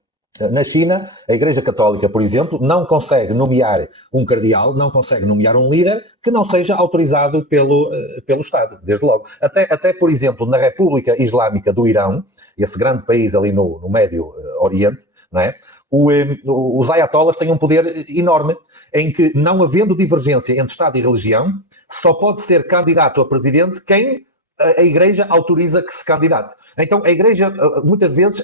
Na China, a Igreja Católica, por exemplo, não consegue nomear um cardeal, não consegue nomear um líder que não seja autorizado pelo Estado, desde logo. Até, por exemplo, na República Islâmica do Irão, esse grande país ali no Médio Oriente, não é? Os ayatollahs têm um poder enorme, em que, não havendo divergência entre Estado e religião, só pode ser candidato a presidente quem a Igreja autoriza que se candidate. Então, a Igreja, muitas vezes,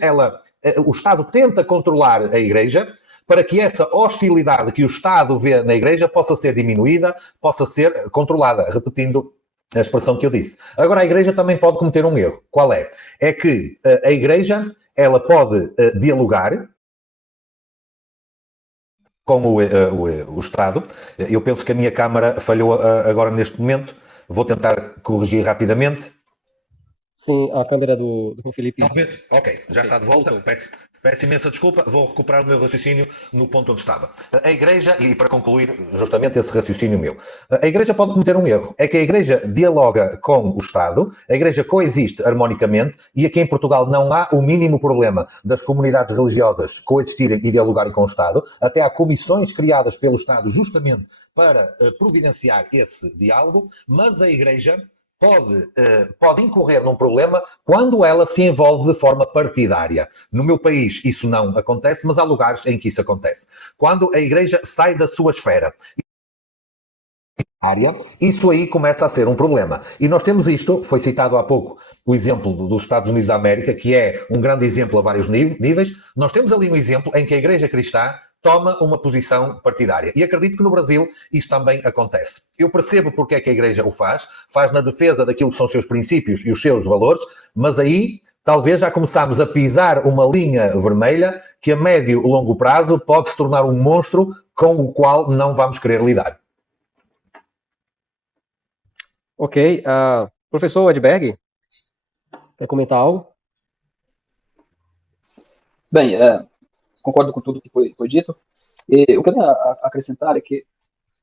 o Estado tenta controlar a Igreja para que essa hostilidade que o Estado vê na Igreja possa ser diminuída, possa ser controlada, repetindo a expressão que eu disse. Agora, a Igreja também pode cometer um erro. Qual é? É que a Igreja, ela pode dialogar com o Estado. Eu penso que a minha câmara falhou agora neste momento. Vou tentar corrigir rapidamente. Sim, a câmera do Felipe. Ok, já está de volta. Peço imensa desculpa, vou recuperar o meu raciocínio no ponto onde estava. A Igreja, e para concluir justamente esse raciocínio meu, a Igreja pode cometer um erro. É que a Igreja dialoga com o Estado, a Igreja coexiste harmonicamente e aqui em Portugal não há o mínimo problema das comunidades religiosas coexistirem e dialogarem com o Estado. Até há comissões criadas pelo Estado justamente para providenciar esse diálogo, mas a Igreja pode incorrer num problema quando ela se envolve de forma partidária. No meu país isso não acontece, mas há lugares em que isso acontece. Quando a Igreja sai da sua esfera, isso aí começa a ser um problema. E nós temos isto, foi citado há pouco o exemplo dos Estados Unidos da América, que é um grande exemplo a vários níveis. Nós temos ali um exemplo em que a Igreja Cristã toma uma posição partidária. E acredito que no Brasil isso também acontece. Eu percebo porque é que a Igreja o faz na defesa daquilo que são os seus princípios e os seus valores, mas aí talvez já começamos a pisar uma linha vermelha que a médio e longo prazo pode se tornar um monstro com o qual não vamos querer lidar. Ok. Professor Edberg, quer comentar algo? Bem, concordo com tudo que foi dito. E o que eu tenho a acrescentar é que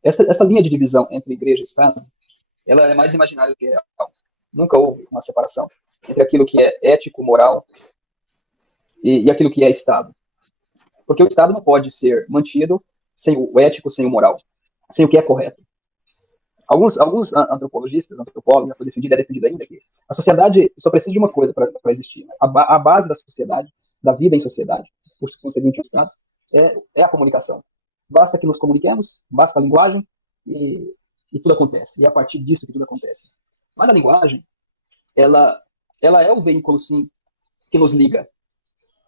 essa linha de divisão entre igreja e Estado, ela é mais imaginária do que real. Nunca houve uma separação entre aquilo que é ético, moral e aquilo que é Estado. Porque o Estado não pode ser mantido sem o ético, sem o moral, sem o que é correto. Alguns antropólogos, já foi defendido, é defendido ainda que a sociedade só precisa de uma coisa para existir. A base da sociedade, da vida em sociedade, por conseguinte o Estado, é a comunicação. Basta que nos comuniquemos, basta a linguagem e tudo acontece. E é a partir disso que tudo acontece. Mas a linguagem, ela é o veículo, sim, que nos liga.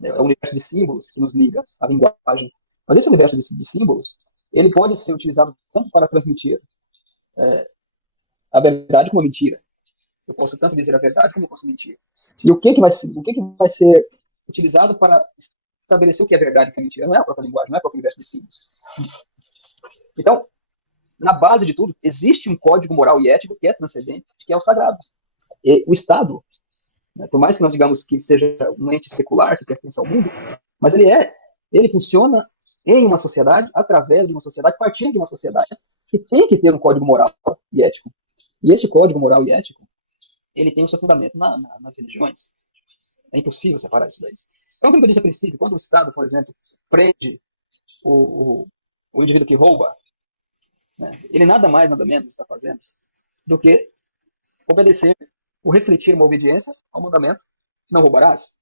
É o universo de símbolos que nos liga à linguagem. Mas esse universo de símbolos, ele pode ser utilizado tanto para transmitir a verdade como a mentira. Eu posso tanto dizer a verdade como eu posso mentir. E o que vai ser utilizado para estabelecer o que é verdade e o que é mentira? Não é a própria linguagem, não é o próprio universo de símbolos. Então, na base de tudo, existe um código moral e ético que é transcendente, que é o sagrado. E o Estado, né, por mais que nós digamos que seja um ente secular que pertence ao mundo, mas ele funciona em uma sociedade, através de uma sociedade, partindo de uma sociedade que tem que ter um código moral e ético. E esse código moral e ético, ele tem o seu fundamento nas religiões. É impossível separar isso daí. Então, como eu disse a princípio, quando o Estado, por exemplo, prende o indivíduo que rouba, né, ele nada mais, nada menos está fazendo do que obedecer ou refletir uma obediência ao mandamento: não roubarás.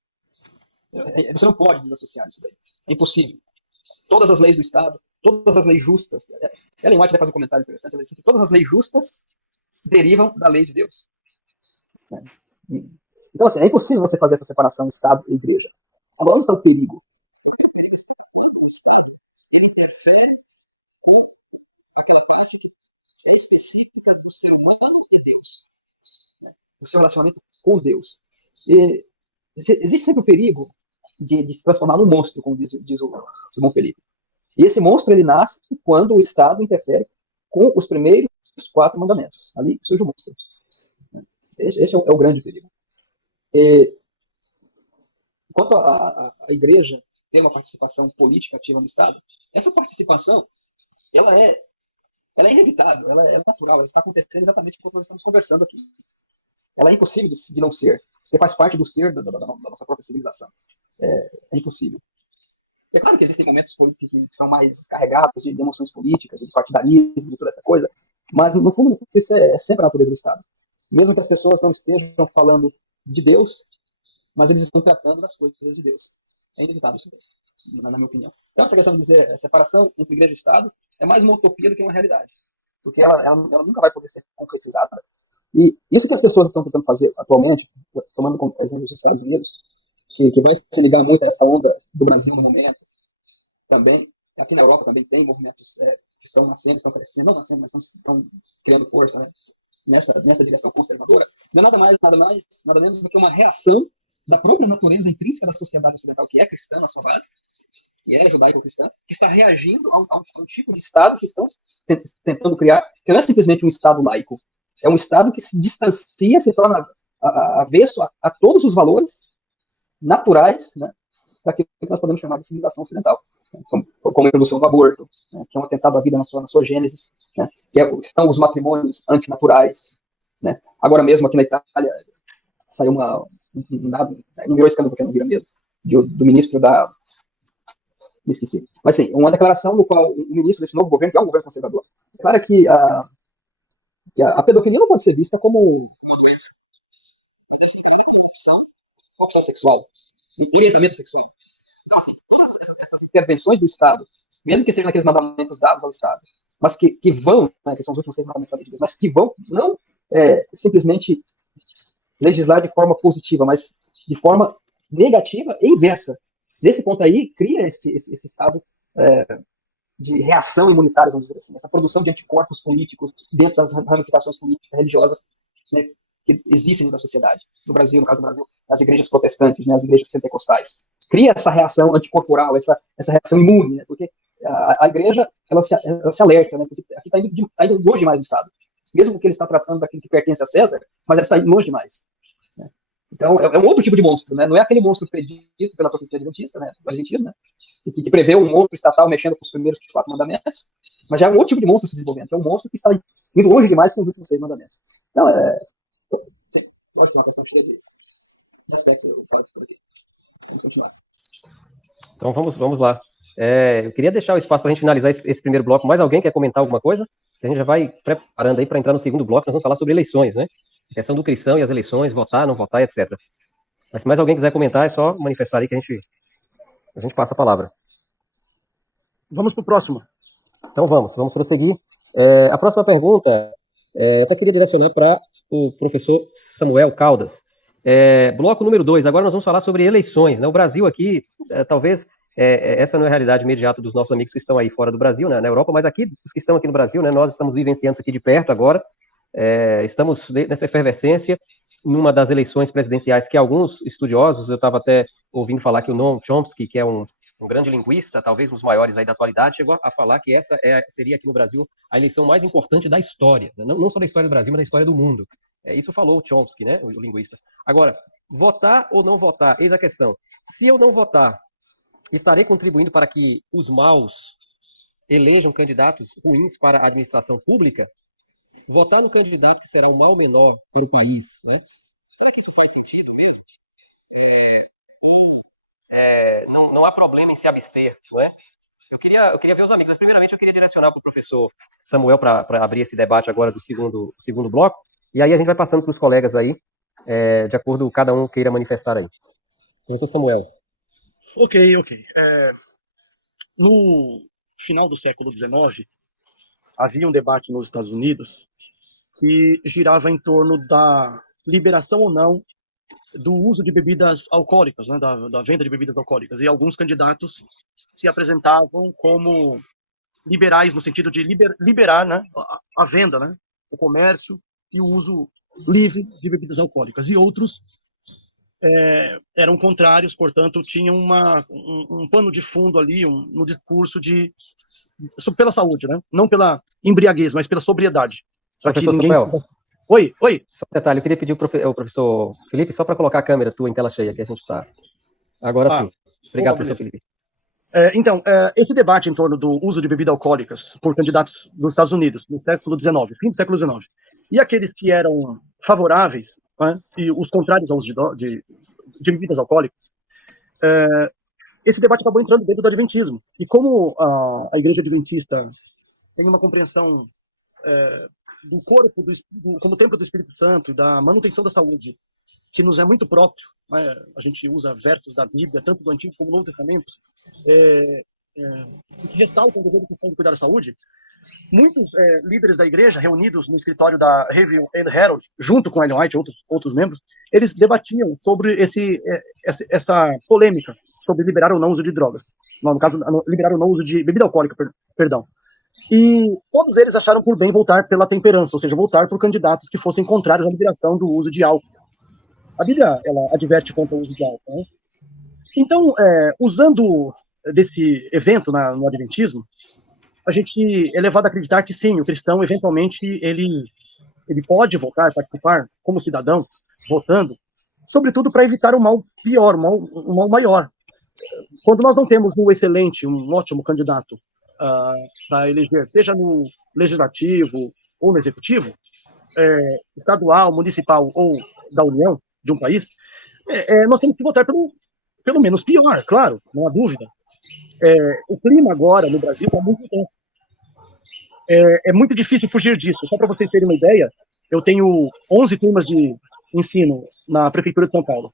Você não pode desassociar isso daí. É impossível. Todas as leis do Estado, todas as leis justas, Ellen White vai fazer um comentário interessante, ela diz que todas as leis justas derivam da lei de Deus. Então, assim, é impossível você fazer essa separação Estado e Igreja. Agora, onde está o perigo? O Estado, ele interfere com aquela parte que é específica do ser humano e Deus, o seu relacionamento com Deus. E existe sempre o perigo de se transformar num monstro, como diz o Simão Felipe. E esse monstro, ele nasce quando o Estado interfere com os primeiros 4 mandamentos. Ali surge o monstro. Esse é o grande perigo. E, quanto a igreja ter uma participação política ativa no Estado, essa participação, ela é inevitável, ela é natural, ela está acontecendo exatamente como nós estamos conversando aqui. Ela é impossível de não ser. Você faz parte do ser da nossa própria civilização. É impossível. É claro que existem momentos políticos que são mais carregados de emoções políticas, de partidarismo, de toda essa coisa, mas, no fundo, isso é sempre a natureza do Estado. Mesmo que as pessoas não estejam falando de Deus, mas eles estão tratando das coisas de Deus. É inevitável isso, na minha opinião. Então, essa questão de dizer a separação entre igreja e Estado é mais uma utopia do que uma realidade. Porque ela nunca vai poder ser concretizada. E isso que as pessoas estão tentando fazer atualmente, tomando como exemplo os Estados Unidos, que vai se ligar muito a essa onda do Brasil no momento, também, aqui na Europa também tem movimentos que estão nascendo, não nascendo, mas estão criando força, né, nessa direção conservadora, não é nada menos do que uma reação da própria natureza intrínseca da sociedade ocidental, que é cristã na sua base, que é judaico-cristã, que está reagindo a um tipo de Estado que estão tentando criar, que não é simplesmente um Estado laico, é um Estado que se distancia, se torna avesso a todos os valores naturais, né, daquilo que nós podemos chamar de civilização ocidental, né, como a introdução do aborto, né, que é um atentado à vida na sua gênese, né, estão os matrimônios antinaturais, né. Agora mesmo aqui na Itália saiu um dado, não virou escândalo porque não vira mesmo, do ministro da... me esqueci. Mas sim, uma declaração no qual o ministro desse novo governo, que é um governo conservador, declara que a pedofilia não pode ser vista como opção sexual, orientamento sexual. Então, assim, todas essas intervenções do Estado, mesmo que sejam aqueles mandamentos dados ao Estado, mas que vão, né, que são os últimos 6 mandamentos da Bíblia, mas que vão não simplesmente legislar de forma positiva, mas de forma negativa e inversa. Nesse ponto aí, cria esse estado de reação imunitária, vamos dizer assim, essa produção de anticorpos políticos dentro das ramificações políticas religiosas, né, que existem na sociedade. No Brasil, no caso do Brasil, as igrejas protestantes, né, as igrejas pentecostais. Cria essa reação anticorporal, essa reação imune, né, porque a igreja ela se alerta, né, porque aqui está indo longe demais do Estado. Mesmo que ele está tratando daquilo que pertence a César, mas ela está indo longe demais. Né. Então, é um outro tipo de monstro, né? Não é aquele monstro predito pela profecia adventista, né? Do argentismo, né? Que prevê um monstro estatal mexendo com os primeiros 4 mandamentos, mas já é um outro tipo de monstro se desenvolvendo, é um monstro que está indo longe demais com os últimos 6 mandamentos. Então, sim, pode ser uma questão cheia de aspectos. Vamos continuar. Então, vamos lá. Eu queria deixar o espaço para a gente finalizar esse primeiro bloco. Mais alguém quer comentar alguma coisa? A gente já vai preparando aí para entrar no segundo bloco, nós vamos falar sobre eleições, né? A questão do cristão e as eleições, votar, não votar, etc. Mas se mais alguém quiser comentar, é só manifestar aí que a gente passa a palavra. Vamos para o próximo. Então vamos prosseguir. A próxima pergunta, eu até queria direcionar para o professor Samuel Caldas. Bloco número 2, agora nós vamos falar sobre eleições, né? O Brasil aqui, talvez, essa não é a realidade imediata dos nossos amigos que estão aí fora do Brasil, né, na Europa, mas aqui, os que estão aqui no Brasil, né, nós estamos vivenciando isso aqui de perto agora, estamos nessa efervescência, numa das eleições presidenciais que alguns estudiosos, eu estava até ouvindo falar que o Noam Chomsky, que é um grande linguista, talvez um dos maiores aí da atualidade, chegou a falar que essa seria aqui no Brasil a eleição mais importante da história, né? Não só da história do Brasil, mas da história do mundo. Isso falou o Chomsky, né, o linguista. Agora, votar ou não votar, eis a questão. Se eu não votar, estarei contribuindo para que os maus elejam candidatos ruins para a administração pública? Votar no candidato que será um mal menor para o país, né? Será que isso faz sentido mesmo? Não há problema em se abster, não é? Eu queria ver os amigos, mas primeiramente eu queria direcionar para o professor Samuel para abrir esse debate agora do segundo bloco, e aí a gente vai passando para os colegas aí, de acordo com cada um queira manifestar aí. Professor Samuel. Ok. No final do século XIX, havia um debate nos Estados Unidos que girava em torno da liberação ou não do uso de bebidas alcoólicas, né, da venda de bebidas alcoólicas. E alguns candidatos se apresentavam como liberais no sentido de liberar, né, a venda, né, o comércio e o uso livre de bebidas alcoólicas. E outros eram contrários, portanto, tinham um pano de fundo ali no discurso pela saúde, né? Não pela embriaguez, mas pela sobriedade. Professor Samuel. Oi. Só um detalhe, eu queria pedir ao professor Felipe só para colocar a câmera tua em tela cheia, que a gente está. Agora sim. Obrigado, professor Felipe. Então, esse debate em torno do uso de bebidas alcoólicas por candidatos dos Estados Unidos no século XIX, fim do século XIX, e aqueles que eram favoráveis, né, e os contrários ao uso de bebidas alcoólicas, esse debate acabou entrando dentro do adventismo. E como a igreja adventista tem uma compreensão do corpo como templo do Espírito Santo e da manutenção da saúde, que nos é muito próprio, né? A gente usa versos da Bíblia, tanto do Antigo como do Novo Testamento, que ressaltam o dever do cristão de cuidar da saúde. Muitos líderes da igreja, reunidos no escritório da Review and Herald, junto com Ellen White e outros membros, eles debatiam sobre essa polêmica sobre liberar ou não o uso de drogas. Não, no caso, liberar ou não o uso de bebida alcoólica, perdão. E todos eles acharam por bem voltar pela temperança, ou seja, voltar por candidatos que fossem contrários à liberação do uso de álcool. A Bíblia, ela adverte contra o uso de álcool, né? Então, usando desse evento no Adventismo, a gente é levado a acreditar que sim, o cristão, eventualmente, ele pode voltar a participar como cidadão, votando, sobretudo para evitar um mal pior, um mal maior. Quando nós não temos um ótimo candidato para eleger, seja no legislativo ou no executivo, estadual, municipal ou da União, de um país, nós temos que votar pelo menos pior, claro, não há dúvida. O clima agora no Brasil é muito intenso. É muito difícil fugir disso. Só para vocês terem uma ideia, eu tenho 11 turmas de ensino na Prefeitura de São Paulo.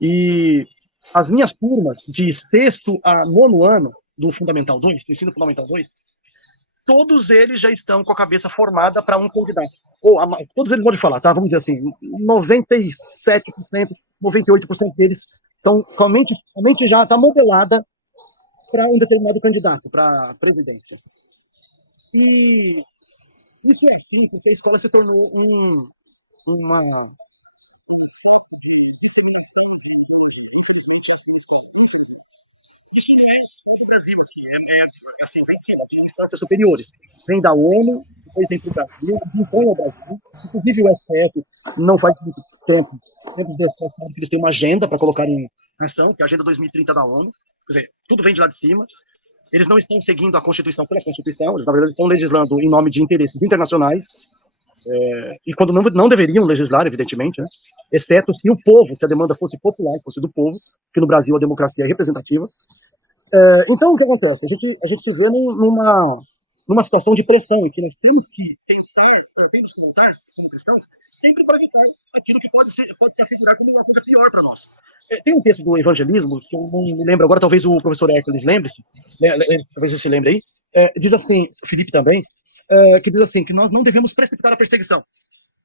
E as minhas turmas de 6º a 9º ano do Fundamental 2, do Ensino Fundamental 2, todos eles já estão com a cabeça formada para um candidato. Todos eles podem falar, tá? Vamos dizer assim, 97%, 98% deles estão com a mente já está modelada para um determinado candidato, para a presidência. E isso é assim porque a escola se tornou uma instâncias superiores. Vem da ONU, depois vem para o Brasil, impõe ao Brasil. Inclusive o STF não faz muito tempo, tempos desses, que eles têm uma agenda para colocar em ação, que é a Agenda 2030 da ONU. Quer dizer, tudo vem de lá de cima. Eles não estão seguindo a Constituição pela Constituição, eles, na verdade, estão legislando em nome de interesses internacionais, e quando não deveriam legislar, evidentemente, né? Exceto se a demanda fosse popular, fosse do povo, que no Brasil a democracia é representativa. Então, o que acontece? A gente se vê numa situação de pressão, em que nós temos que lutar, como cristãos, sempre para evitar aquilo que pode se afigurar como uma coisa pior para nós. Tem um texto do Evangelismo, que eu não me lembro agora, talvez o professor Hércules lembre-se, talvez você se lembre aí, diz assim, o Felipe também, que diz assim, que nós não devemos precipitar a perseguição.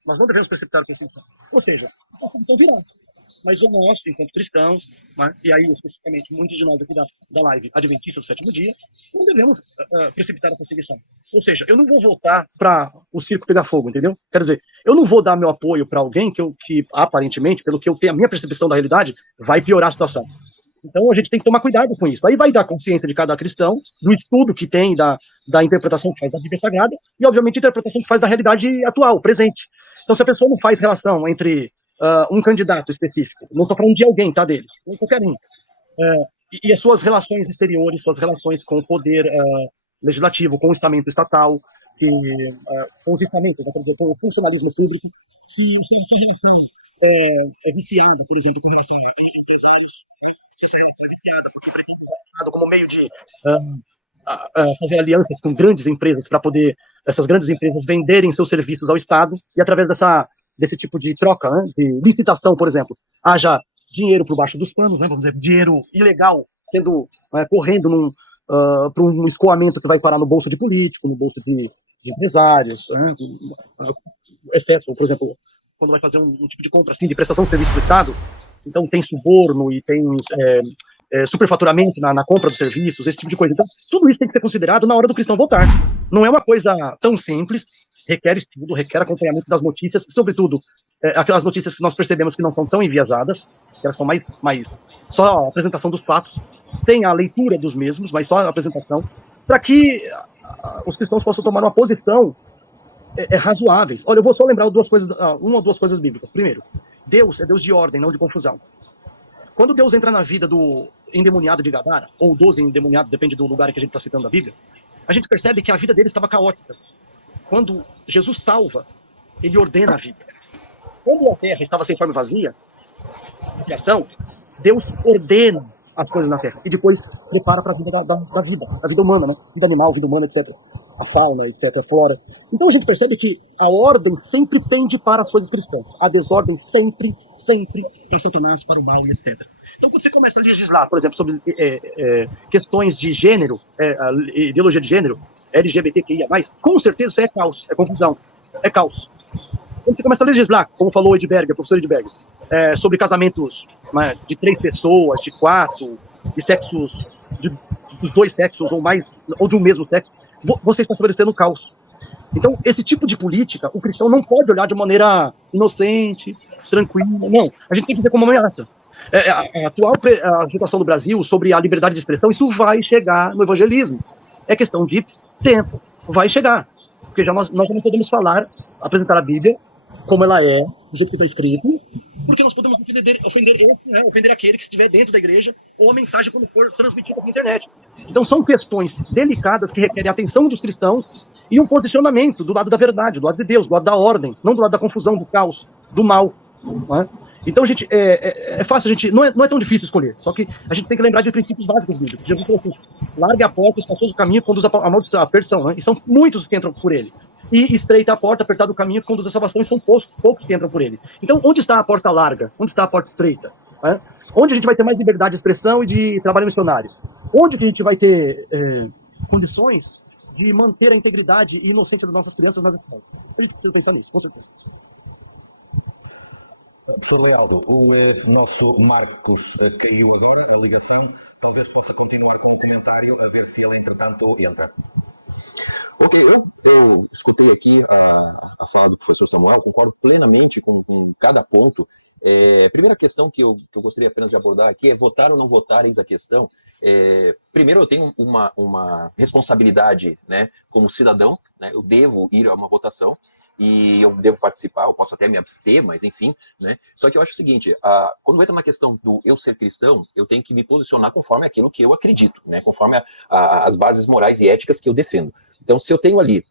Nós não devemos precipitar a perseguição. Ou seja, a perseguição virá. Mas o nosso, enquanto cristãos, né, e aí especificamente muitos de nós aqui da live Adventista do Sétimo Dia, não devemos precipitar a perseguição. Ou seja, eu não vou voltar para o circo pegar fogo, entendeu? Quer dizer, eu não vou dar meu apoio para alguém que aparentemente, pelo que eu tenho a minha percepção da realidade, vai piorar a situação. Então a gente tem que tomar cuidado com isso. Aí vai dar consciência de cada cristão, do estudo que tem, da interpretação que faz da Bíblia Sagrada, e obviamente a interpretação que faz da realidade atual, presente. Então se a pessoa não faz relação entre um candidato específico, não estou falando de alguém, tá, deles, qualquer um, e as suas relações exteriores, suas relações com o poder legislativo, com o estamento estatal, com os estamentos, por exemplo, com o funcionalismo público, se sua relação é viciada, por exemplo, com relação a empresários, se essa relação é viciada, porque pretende como meio de fazer alianças com grandes empresas para poder essas grandes empresas venderem seus serviços ao Estado, e através desse tipo de troca, né, de licitação, por exemplo, haja dinheiro por baixo dos panos, né, vamos dizer, dinheiro ilegal sendo correndo para um escoamento que vai parar no bolso de político, no bolso de empresários, né, excesso, por exemplo, quando vai fazer um tipo de compra assim, de prestação de serviço do Estado, então tem suborno e tem superfaturamento na compra dos serviços, esse tipo de coisa. Então, tudo isso tem que ser considerado na hora do cristão votar. Não é uma coisa tão simples, requer estudo, requer acompanhamento das notícias, sobretudo aquelas notícias que nós percebemos que não são tão enviesadas, que elas são mais só a apresentação dos fatos, sem a leitura dos mesmos, mas só a apresentação, para que os cristãos possam tomar uma posição razoáveis. Olha, eu vou só lembrar uma ou duas coisas bíblicas. Primeiro, Deus é Deus de ordem, não de confusão. Quando Deus entra na vida do endemoniado de Gadara, ou dos endemoniados, depende do lugar que a gente está citando na Bíblia, a gente percebe que a vida dele estava caótica. Quando Jesus salva, ele ordena a vida. Quando a terra estava sem forma e vazia, a criação, Deus ordena as coisas na terra e depois prepara para a vida a vida humana, né? Vida animal, vida humana, etc. A fauna, etc., a flora. Então a gente percebe que a ordem sempre tende para as coisas cristãs. A desordem sempre para Satanás, para o mal e etc. Então quando você começa a legislar, por exemplo, sobre questões de gênero, ideologia de gênero, LGBTQIA+, com certeza isso é caos, é confusão, é caos. Quando você começa a legislar, como falou o Edberger, o professor Edberger, sobre casamentos de 3 pessoas, de 4, de sexos, dos 2 sexos ou mais, ou de um mesmo sexo, você está estabelecendo um caos. Então, esse tipo de política, o cristão não pode olhar de maneira inocente, tranquila, não. A gente tem que ver como uma ameaça. A atual situação do Brasil sobre a liberdade de expressão, isso vai chegar no evangelismo. É questão de tempo, vai chegar. Porque nós já não podemos apresentar a Bíblia como ela é, do jeito que está escrito, porque nós podemos ofender aquele que estiver dentro da igreja, ou a mensagem quando for transmitida pela internet. Então são questões delicadas que requerem a atenção dos cristãos e um posicionamento do lado da verdade, do lado de Deus, do lado da ordem, não do lado da confusão, do caos, do mal. Não é? Então, gente, é fácil, não é tão difícil escolher, só que a gente tem que lembrar de princípios básicos bíblicos. Jesus falou assim: largue a porta, espaçoso o caminho, conduz a maldição, a perdição, né? E são muitos que entram por ele. E estreita a porta, apertado o caminho que conduz a salvação, e são poucos que entram por ele. Então, onde está a porta larga? Onde está a porta estreita? Né? Onde a gente vai ter mais liberdade de expressão e de trabalho missionário? Onde que a gente vai ter condições de manter a integridade e inocência das nossas crianças nas escolas? A gente precisa pensar nisso, com certeza. Professor Lealdo, o nosso Marcos caiu agora, a ligação. Talvez possa continuar com o comentário, a ver se ele, entretanto, entra. Ok, eu escutei aqui a fala do professor Samuel, concordo plenamente com cada ponto. Primeira questão que eu gostaria apenas de abordar aqui é votar ou não votar, eis a questão. Primeiro, eu tenho uma responsabilidade, né, como cidadão, né, eu devo ir a uma votação e eu devo participar, eu posso até me abster, mas enfim, né? Só que eu acho o seguinte, quando entra na questão do eu ser cristão, eu tenho que me posicionar conforme aquilo que eu acredito, né, conforme as bases morais e éticas que eu defendo. Então, se eu tenho ali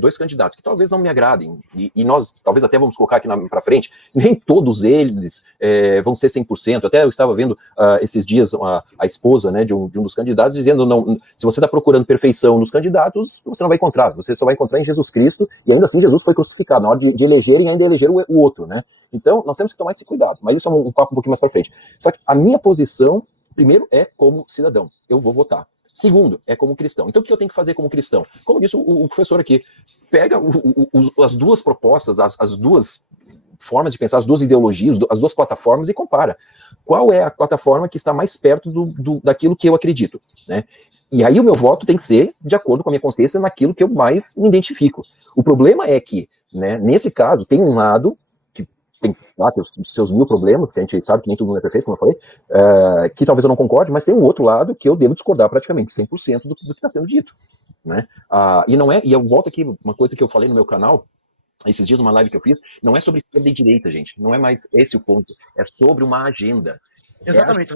2 candidatos que talvez não me agradem, e nós talvez até vamos colocar aqui para frente, nem todos eles vão ser 100%. Até eu estava vendo esses dias a esposa, né, de um dos candidatos dizendo, não, se você está procurando perfeição nos candidatos, você não vai encontrar, você só vai encontrar em Jesus Cristo, e ainda assim Jesus foi crucificado, na hora de eleger e ainda eleger o outro, né? Então nós temos que tomar esse cuidado, mas isso é um papo um pouquinho mais para frente. Só que a minha posição, primeiro, é como cidadão, eu vou votar. Segundo, é como cristão. Então, o que eu tenho que fazer como cristão? Como disse o professor aqui, pega as 2 propostas, as 2 formas de pensar, as 2 ideologias, as 2 plataformas e compara. Qual é a plataforma que está mais perto daquilo que eu acredito, né? E aí o meu voto tem que ser de acordo com a minha consciência naquilo que eu mais me identifico. O problema é que, né, nesse caso, tem um lado tem os seus 1000 problemas, que a gente sabe que nem todo mundo é perfeito, como eu falei, que talvez eu não concorde, mas tem um outro lado que eu devo discordar praticamente 100% do que está sendo dito, né? E eu volto aqui, uma coisa que eu falei no meu canal, esses dias numa live que eu fiz, não é sobre esquerda e direita, gente, não é mais esse o ponto, é sobre uma agenda. Exatamente.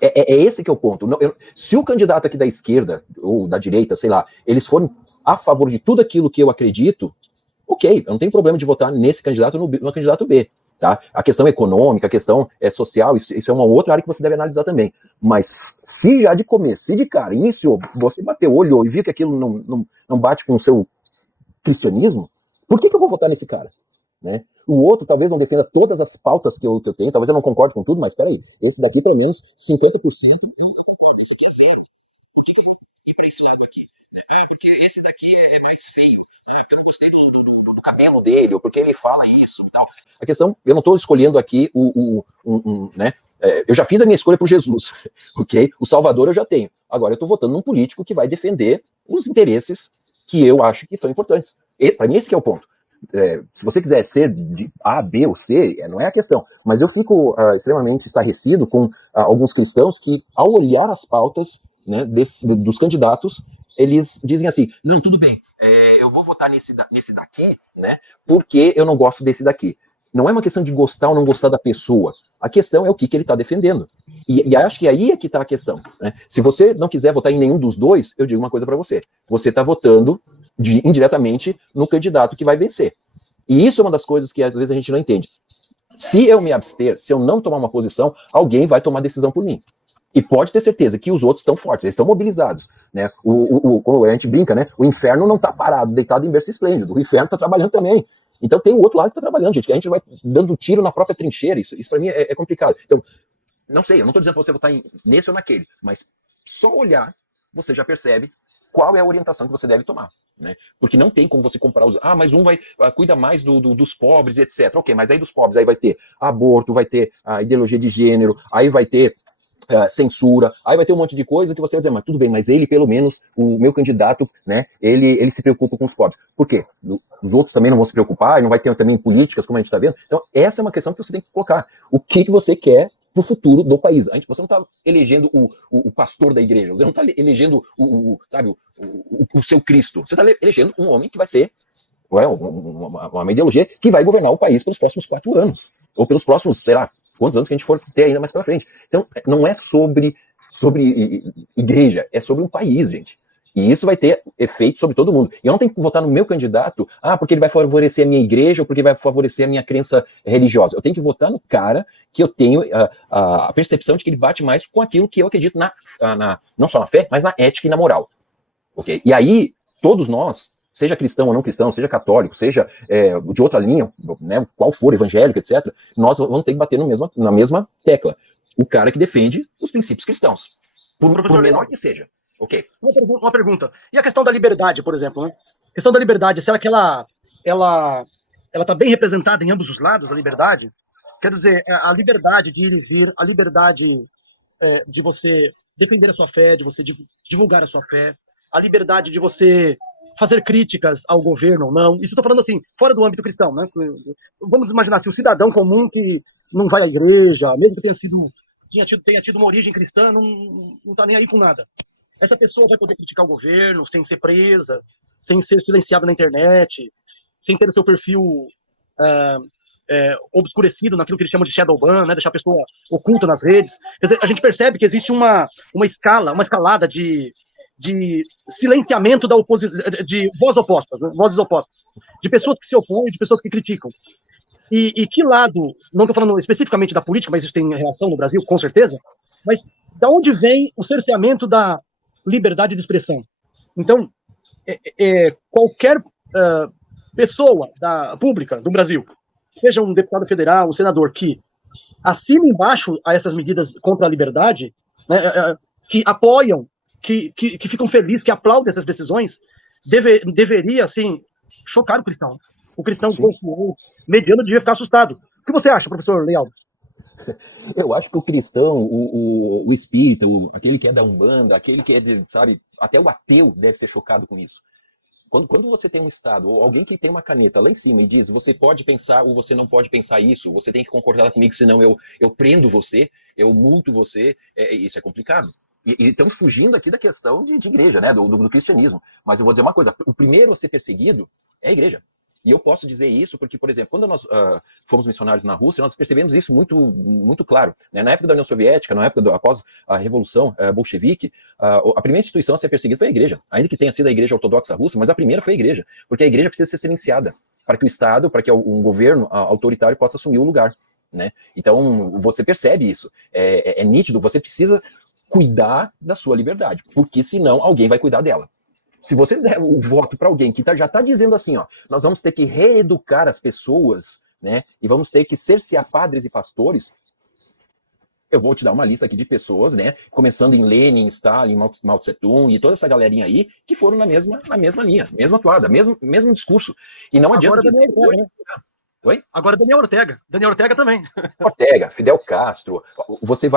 É esse que é o ponto. Se o candidato aqui da esquerda, ou da direita, sei lá, eles forem a favor de tudo aquilo que eu acredito, ok, eu não tenho problema de votar nesse candidato ou no candidato B, tá? A questão econômica, a questão social, isso é uma outra área que você deve analisar também. Mas se já de começo, se de cara, iniciou, você bateu, olhou e viu que aquilo não bate com o seu cristianismo, por que eu vou votar nesse cara? Né? O outro talvez não defenda todas as pautas que eu tenho, talvez eu não concorde com tudo, mas peraí, esse daqui pelo menos 50% eu concordo, esse aqui é 0. Por que eu ir para esse lado aqui? Porque esse daqui é mais feio. Eu não gostei do cabelo dele, ou porque ele fala isso e tal. A questão, eu não estou escolhendo aqui né, Eu já fiz a minha escolha por Jesus, ok? O Salvador eu já tenho. Agora eu estou votando num político que vai defender os interesses que eu acho que são importantes. Para mim esse que é o ponto. Se você quiser ser de A, B ou C, não é a questão. Mas eu fico extremamente estarrecido com alguns cristãos que, ao olhar as pautas, né, dos candidatos, eles dizem assim, não, tudo bem, eu vou votar nesse daqui, né, porque eu não gosto desse daqui. Não é uma questão de gostar ou não gostar da pessoa. A questão é o que ele está defendendo. E acho que aí é que está a questão. Né? Se você não quiser votar em nenhum dos dois, eu digo uma coisa para você. Você está votando indiretamente no candidato que vai vencer. E isso é uma das coisas que às vezes a gente não entende. Se eu me abster, se eu não tomar uma posição, alguém vai tomar decisão por mim. E pode ter certeza que os outros estão fortes, eles estão mobilizados. Né? Como a gente brinca, né? O inferno não está parado, deitado em berço esplêndido. O inferno está trabalhando também. Então tem o outro lado que está trabalhando, gente, que a gente vai dando tiro na própria trincheira, isso para mim é complicado. Então, não sei, eu não estou dizendo para você votar nesse ou naquele, mas só olhar, você já percebe qual é a orientação que você deve tomar. Né? Porque não tem como você comparar os... mas um vai cuida mais dos pobres, etc. Ok, mas daí dos pobres aí vai ter aborto, vai ter a ideologia de gênero, aí vai ter censura, aí vai ter um monte de coisa que você vai dizer, mas tudo bem, mas ele, pelo menos, o meu candidato, né, ele se preocupa com os pobres. Por quê? Os outros também não vão se preocupar, e não vai ter também políticas, como a gente está vendo. Então, essa é uma questão que você tem que colocar. O que você quer para o futuro do país? Você não está elegendo o pastor da igreja, você não está elegendo o seu Cristo, você está elegendo um homem que vai ser uma ideologia que vai governar o país pelos próximos 4 anos, ou pelos próximos, sei lá, quantos anos que a gente for ter ainda mais pra frente. Então, não é sobre igreja, é sobre um país, gente. E isso vai ter efeito sobre todo mundo. E eu não tenho que votar no meu candidato, porque ele vai favorecer a minha igreja ou porque vai favorecer a minha crença religiosa. Eu tenho que votar no cara que eu tenho a percepção de que ele bate mais com aquilo que eu acredito não só na fé, mas na ética e na moral. Okay? E aí, todos nós, seja cristão ou não cristão, seja católico, seja de outra linha, né, qual for, evangélico, etc., nós vamos ter que bater na mesma tecla. O cara que defende os princípios cristãos, por menor que seja. Ok. Uma pergunta. E a questão da liberdade, por exemplo, né? A questão da liberdade, será que ela está bem representada em ambos os lados, a liberdade? Quer dizer, a liberdade de ir e vir, a liberdade de você defender a sua fé, de você divulgar a sua fé, a liberdade de você fazer críticas ao governo ou não. Isso eu estou falando assim, fora do âmbito cristão, né? Vamos imaginar assim, o cidadão comum que não vai à igreja, mesmo que tenha tido uma origem cristã, não está nem aí com nada. Essa pessoa vai poder criticar o governo sem ser presa, sem ser silenciada na internet, sem ter o seu perfil obscurecido naquilo que eles chamam de shadow ban, né? Deixar a pessoa oculta nas redes. Quer dizer, a gente percebe que existe uma escalada de silenciamento da oposição, de vozes opostas, de pessoas que se opõem, de pessoas que criticam. E que lado, não estou falando especificamente da política, mas isso tem reação no Brasil, com certeza, mas da onde vem o cerceamento da liberdade de expressão? Então, qualquer pessoa pública do Brasil, seja um deputado federal, um senador, que assina embaixo a essas medidas contra a liberdade, né, que apoiam, que ficam felizes, que aplaudem essas decisões, deveria, assim, chocar o cristão. O cristão consciente, mediano, devia ficar assustado. O que você acha, professor Leal? Eu acho que o cristão, o espírita, aquele que é da Umbanda, aquele que é sabe, até o ateu deve ser chocado com isso. Quando você tem um Estado, ou alguém que tem uma caneta lá em cima e diz, você pode pensar ou você não pode pensar isso, você tem que concordar comigo, senão eu prendo você, eu multo você, isso é complicado. E estamos fugindo aqui da questão de igreja, né, do cristianismo. Mas eu vou dizer uma coisa, o primeiro a ser perseguido é a igreja. E eu posso dizer isso porque, por exemplo, quando nós fomos missionários na Rússia, nós percebemos isso muito, muito claro. Né? Na época da União Soviética, na época após a Revolução Bolchevique, a primeira instituição a ser perseguida foi a igreja. Ainda que tenha sido a igreja ortodoxa russa, mas a primeira foi a igreja. Porque a igreja precisa ser silenciada para que o Estado, para que um governo autoritário possa assumir o lugar. Né? Então, você percebe isso. É nítido, você precisa cuidar da sua liberdade, porque senão alguém vai cuidar dela. Se você der o voto para alguém que já está dizendo assim, nós vamos ter que reeducar as pessoas, né, e vamos ter que cercear padres e pastores, eu vou te dar uma lista aqui de pessoas, né, começando em Lenin, Stalin, Mao Tse-tung e toda essa galerinha aí, que foram na mesma linha, mesma toada, mesmo discurso. E não adianta dizer hoje, Oi? Agora Daniel Ortega. Daniel Ortega também. Ortega, Fidel Castro. Você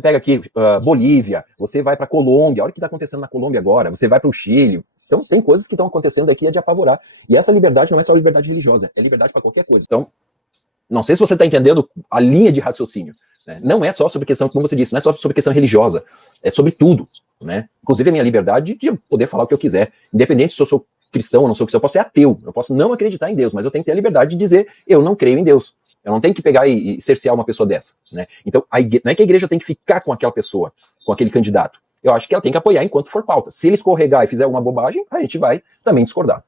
pega aqui Bolívia, você vai para Colômbia. Olha o que está acontecendo na Colômbia agora. Você vai para o Chile. Então, tem coisas que estão acontecendo aqui de apavorar. E essa liberdade não é só liberdade religiosa, é liberdade para qualquer coisa. Então, não sei se você está entendendo a linha de raciocínio. Né? Não é só sobre questão, como você disse, não é só sobre questão religiosa. É sobre tudo. Né? Inclusive a minha liberdade de poder falar o que eu quiser. Independente se eu sou cristão ou não sou cristão, eu posso ser ateu. Eu posso não acreditar em Deus, mas eu tenho que ter a liberdade de dizer eu não creio em Deus. Eu não tenho que pegar e cercear uma pessoa dessa. Né? Então, não é que a igreja tem que ficar com aquela pessoa, com aquele candidato. Eu acho que ela tem que apoiar enquanto for pauta. Se ele escorregar e fizer alguma bobagem, a gente vai também discordar.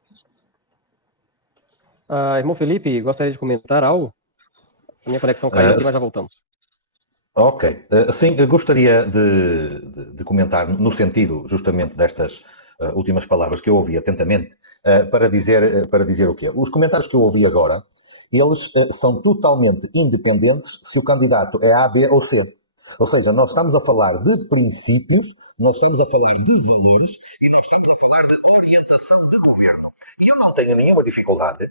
Irmão Felipe, gostaria de comentar algo? A minha conexão caiu aqui, mas já voltamos. Ok. Sim, eu gostaria de comentar no sentido justamente destas últimas palavras que eu ouvi atentamente, para dizer o quê? Os comentários que eu ouvi agora, eles são totalmente independentes se o candidato é A, B ou C. Ou seja, nós estamos a falar de princípios, nós estamos a falar de valores e nós estamos a falar de orientação de governo. E eu não tenho nenhuma dificuldade,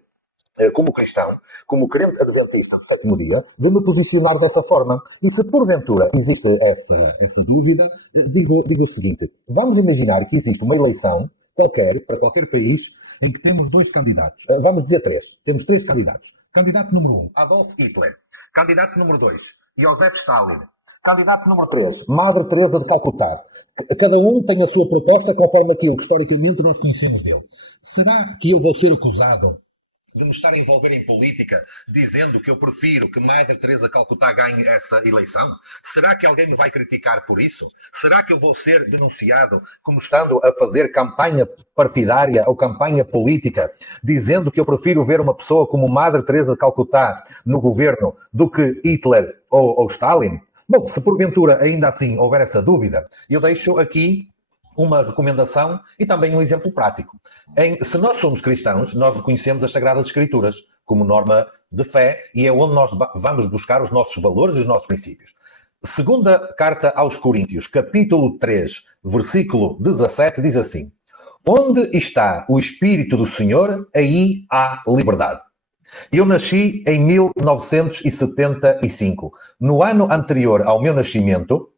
como cristão, como crente adventista do sétimo dia, de me posicionar dessa forma. E se porventura existe essa dúvida, digo o seguinte: vamos imaginar que existe uma eleição qualquer, para qualquer país, em que temos dois candidatos. Vamos dizer três. Temos três candidatos. Candidato número 1, Adolf Hitler. Candidato número 2, Joseph Stalin. Candidato número 3, Madre Teresa de Calcutá. Cada um tem a sua proposta conforme aquilo que historicamente nós conhecemos dele. Será que eu vou ser acusado de me estar a envolver em política, dizendo que eu prefiro que Madre Teresa Calcutá ganhe essa eleição? Será que alguém me vai criticar por isso? Será que eu vou ser denunciado como estando a fazer campanha partidária ou campanha política, dizendo que eu prefiro ver uma pessoa como Madre Teresa Calcutá no governo do que Hitler ou Stalin? Bom, se porventura ainda assim houver essa dúvida, eu deixo aqui uma recomendação e também um exemplo prático. Se nós somos cristãos, nós reconhecemos as Sagradas Escrituras como norma de fé e é onde nós vamos buscar os nossos valores e os nossos princípios. Segunda carta aos Coríntios, capítulo 3, versículo 17, diz assim: onde está o Espírito do Senhor, aí há liberdade. Eu nasci em 1975. No ano anterior ao meu nascimento,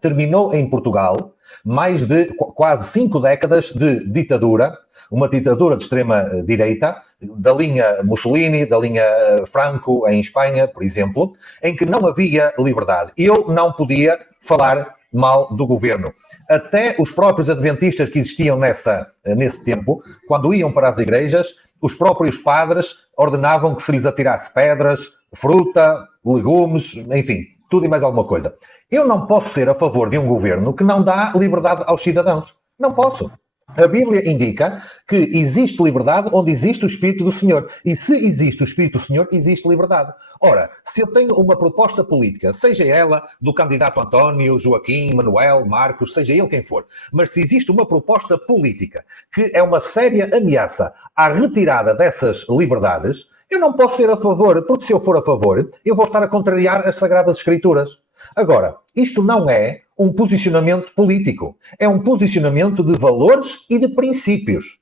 terminou em Portugal mais de quase 5 décadas de ditadura, uma ditadura de extrema-direita, da linha Mussolini, da linha Franco em Espanha, por exemplo, em que não havia liberdade. Eu não podia falar mal do governo. Até os próprios adventistas que existiam nesse tempo, quando iam para as igrejas, os próprios padres ordenavam que se lhes atirasse pedras, fruta, legumes, enfim, tudo e mais alguma coisa. Eu não posso ser a favor de um governo que não dá liberdade aos cidadãos. Não posso. A Bíblia indica que existe liberdade onde existe o Espírito do Senhor. E se existe o Espírito do Senhor, existe liberdade. Ora, se eu tenho uma proposta política, seja ela do candidato António, Joaquim, Manuel, Marcos, seja ele quem for, mas se existe uma proposta política que é uma séria ameaça à retirada dessas liberdades, eu não posso ser a favor, porque se eu for a favor, eu vou estar a contrariar as Sagradas Escrituras. Agora, isto não é um posicionamento político. É um posicionamento de valores e de princípios.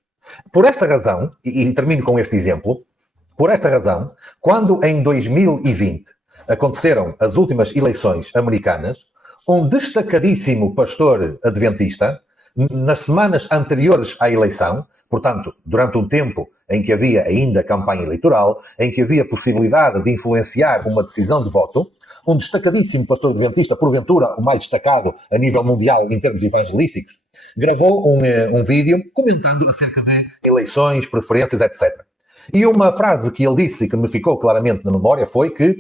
Por esta razão, e termino com este exemplo, por esta razão, quando em 2020 aconteceram as últimas eleições americanas, um destacadíssimo pastor adventista, nas semanas anteriores à eleição, portanto, durante um tempo em que havia ainda campanha eleitoral, em que havia possibilidade de influenciar uma decisão de voto, um destacadíssimo pastor adventista, porventura o mais destacado a nível mundial em termos evangelísticos, gravou um vídeo comentando acerca de eleições, preferências, etc. E uma frase que ele disse que me ficou claramente na memória foi que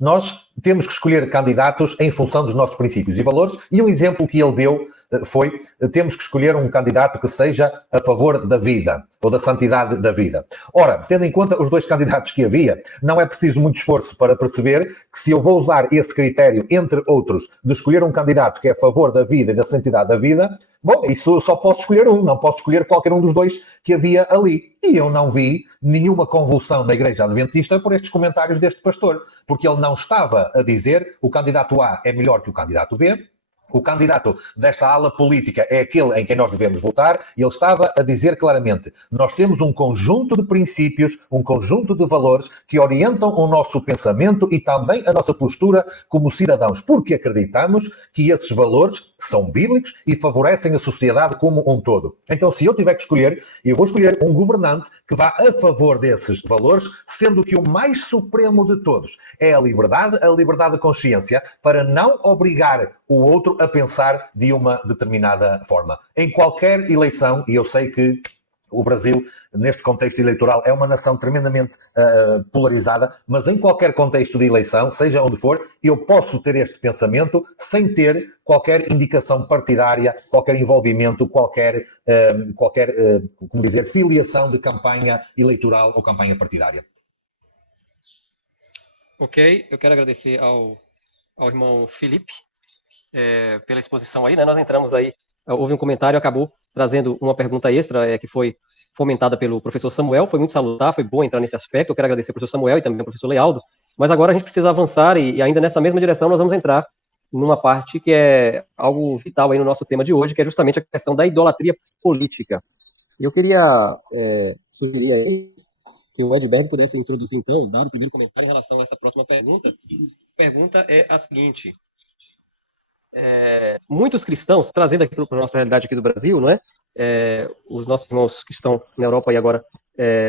nós temos que escolher candidatos em função dos nossos princípios e valores, e um exemplo que ele deu foi, temos que escolher um candidato que seja a favor da vida, ou da santidade da vida. Ora, tendo em conta os dois candidatos que havia, não é preciso muito esforço para perceber que se eu vou usar esse critério, entre outros, de escolher um candidato que é a favor da vida e da santidade da vida, bom, isso eu só posso escolher um, não posso escolher qualquer um dos dois que havia ali. E eu não vi nenhuma convulsão na Igreja Adventista por estes comentários deste pastor, porque ele não estava a dizer o candidato A é melhor que o candidato B, o candidato desta ala política é aquele em quem nós devemos votar, e ele estava a dizer claramente: nós temos um conjunto de princípios, um conjunto de valores que orientam o nosso pensamento e também a nossa postura como cidadãos, porque acreditamos que esses valores são bíblicos e favorecem a sociedade como um todo. Então, se eu tiver que escolher, eu vou escolher um governante que vá a favor desses valores, sendo que o mais supremo de todos é a liberdade de consciência, para não obrigar o outro a pensar de uma determinada forma. Em qualquer eleição, e eu sei que o Brasil, neste contexto eleitoral, é uma nação tremendamente polarizada, mas em qualquer contexto de eleição, seja onde for, eu posso ter este pensamento sem ter qualquer indicação partidária, qualquer envolvimento, qualquer filiação de campanha eleitoral ou campanha partidária. Ok, eu quero agradecer ao irmão Felipe pela exposição aí, né? Nós entramos aí, houve um comentário, acabou trazendo uma pergunta extra que foi fomentada pelo professor Samuel, foi muito salutar, foi bom entrar nesse aspecto, eu quero agradecer ao professor Samuel e também ao professor Lealdo, mas agora a gente precisa avançar e ainda nessa mesma direção nós vamos entrar numa parte que é algo vital aí no nosso tema de hoje, que é justamente a questão da idolatria política. E eu queria sugerir aí que o Edberg pudesse introduzir, então, dar o primeiro comentário em relação a essa próxima pergunta. A pergunta é a seguinte: muitos cristãos, trazendo aqui para a nossa realidade aqui do Brasil, não é? Os nossos irmãos que estão na Europa e agora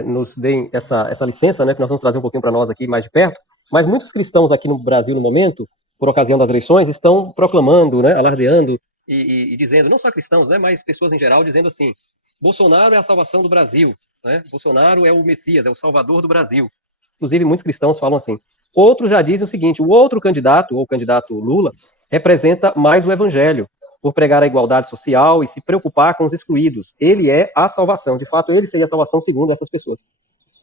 nos deem essa licença, né, que nós vamos trazer um pouquinho para nós aqui mais de perto, mas muitos cristãos aqui no Brasil, no momento, por ocasião das eleições, estão proclamando, né, alardeando e dizendo, não só cristãos, né, mas pessoas em geral, dizendo assim: Bolsonaro é a salvação do Brasil, né? Bolsonaro é o Messias, é o Salvador do Brasil. Inclusive, muitos cristãos falam assim. Outros já dizem o seguinte: o outro candidato, ou o candidato Lula, representa mais o evangelho, por pregar a igualdade social e se preocupar com os excluídos. Ele é a salvação. De fato, ele seria a salvação segundo essas pessoas.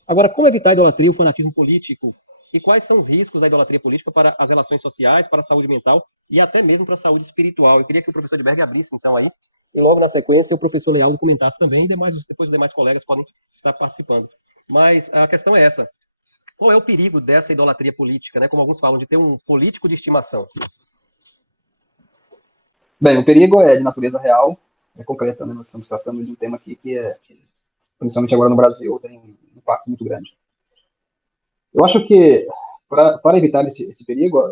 Agora, como evitar a idolatria e o fanatismo político? E quais são os riscos da idolatria política para as relações sociais, para a saúde mental e até mesmo para a saúde espiritual? Eu queria que o professor Edberg abrisse, então, aí, e logo na sequência o professor Lealdo comentasse também, e depois os demais colegas podem estar participando. Mas a questão é essa: qual é o perigo dessa idolatria política, né? Como alguns falam, de ter um político de estimação? Bem, o perigo é de natureza real, é concreta, né? Nós estamos tratando de um tema aqui que principalmente agora no Brasil, tem um impacto muito grande. Eu acho que, para evitar esse perigo,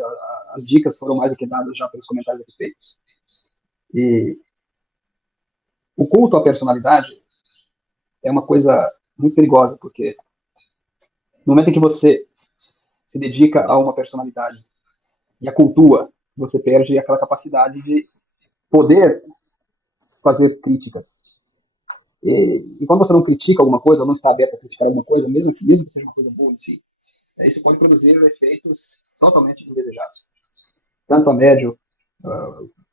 as dicas foram mais do que dadas já pelos comentários aqui feitos. E o culto à personalidade é uma coisa muito perigosa, porque no momento em que você se dedica a uma personalidade e a cultua, você perde aquela capacidade de poder fazer críticas. E quando você não critica alguma coisa, ou não está aberto a criticar alguma coisa, mesmo que seja uma coisa boa em si, isso pode produzir efeitos totalmente indesejados, tanto a médio,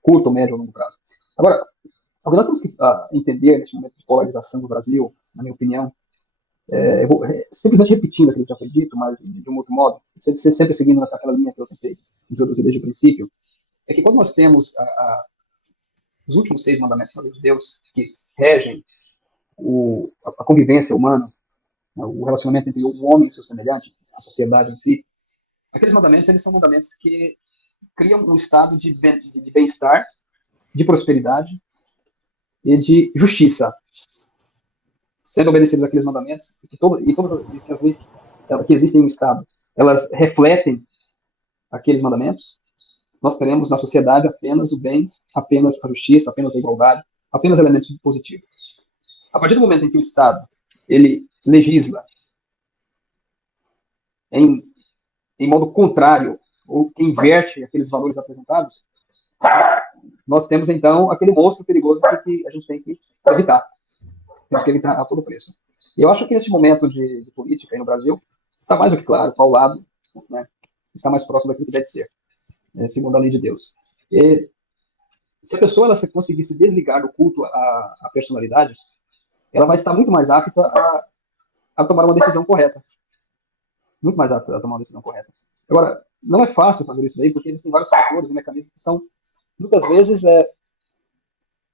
curto, médio ou longo prazo. Agora, o que nós temos que entender nesse momento de polarização do Brasil, na minha opinião, eu vou simplesmente repetindo aquilo que já foi dito, mas de um outro modo, sempre seguindo aquela linha que eu tentei introduzir desde o princípio, é que quando nós temos os últimos 6 mandamentos da lei de Deus, que regem a convivência humana, o relacionamento entre o homem e seu semelhante, a sociedade em si, aqueles mandamentos, eles são mandamentos que criam um estado de bem-estar, de prosperidade e de justiça. Sendo obedecidos aqueles mandamentos, e todas essas leis que existem no Estado, elas refletem aqueles mandamentos, nós teremos na sociedade apenas o bem, apenas a justiça, apenas a igualdade, apenas elementos positivos. A partir do momento em que o Estado ele legisla em modo contrário, ou que inverte aqueles valores apresentados, nós temos, então, aquele monstro perigoso que a gente tem que evitar. Temos que evitar a todo preço. E eu acho que nesse momento de política aí no Brasil, está mais do que claro qual lado, né, está mais próximo daquilo que deve ser, segundo a lei de Deus. E se a pessoa ela conseguir se desligar do culto à personalidade, ela vai estar muito mais apta a tomar uma decisão correta. Muito mais apta a tomar uma decisão correta. Agora, não é fácil fazer isso daí, porque existem vários fatores e mecanismos que são, muitas vezes,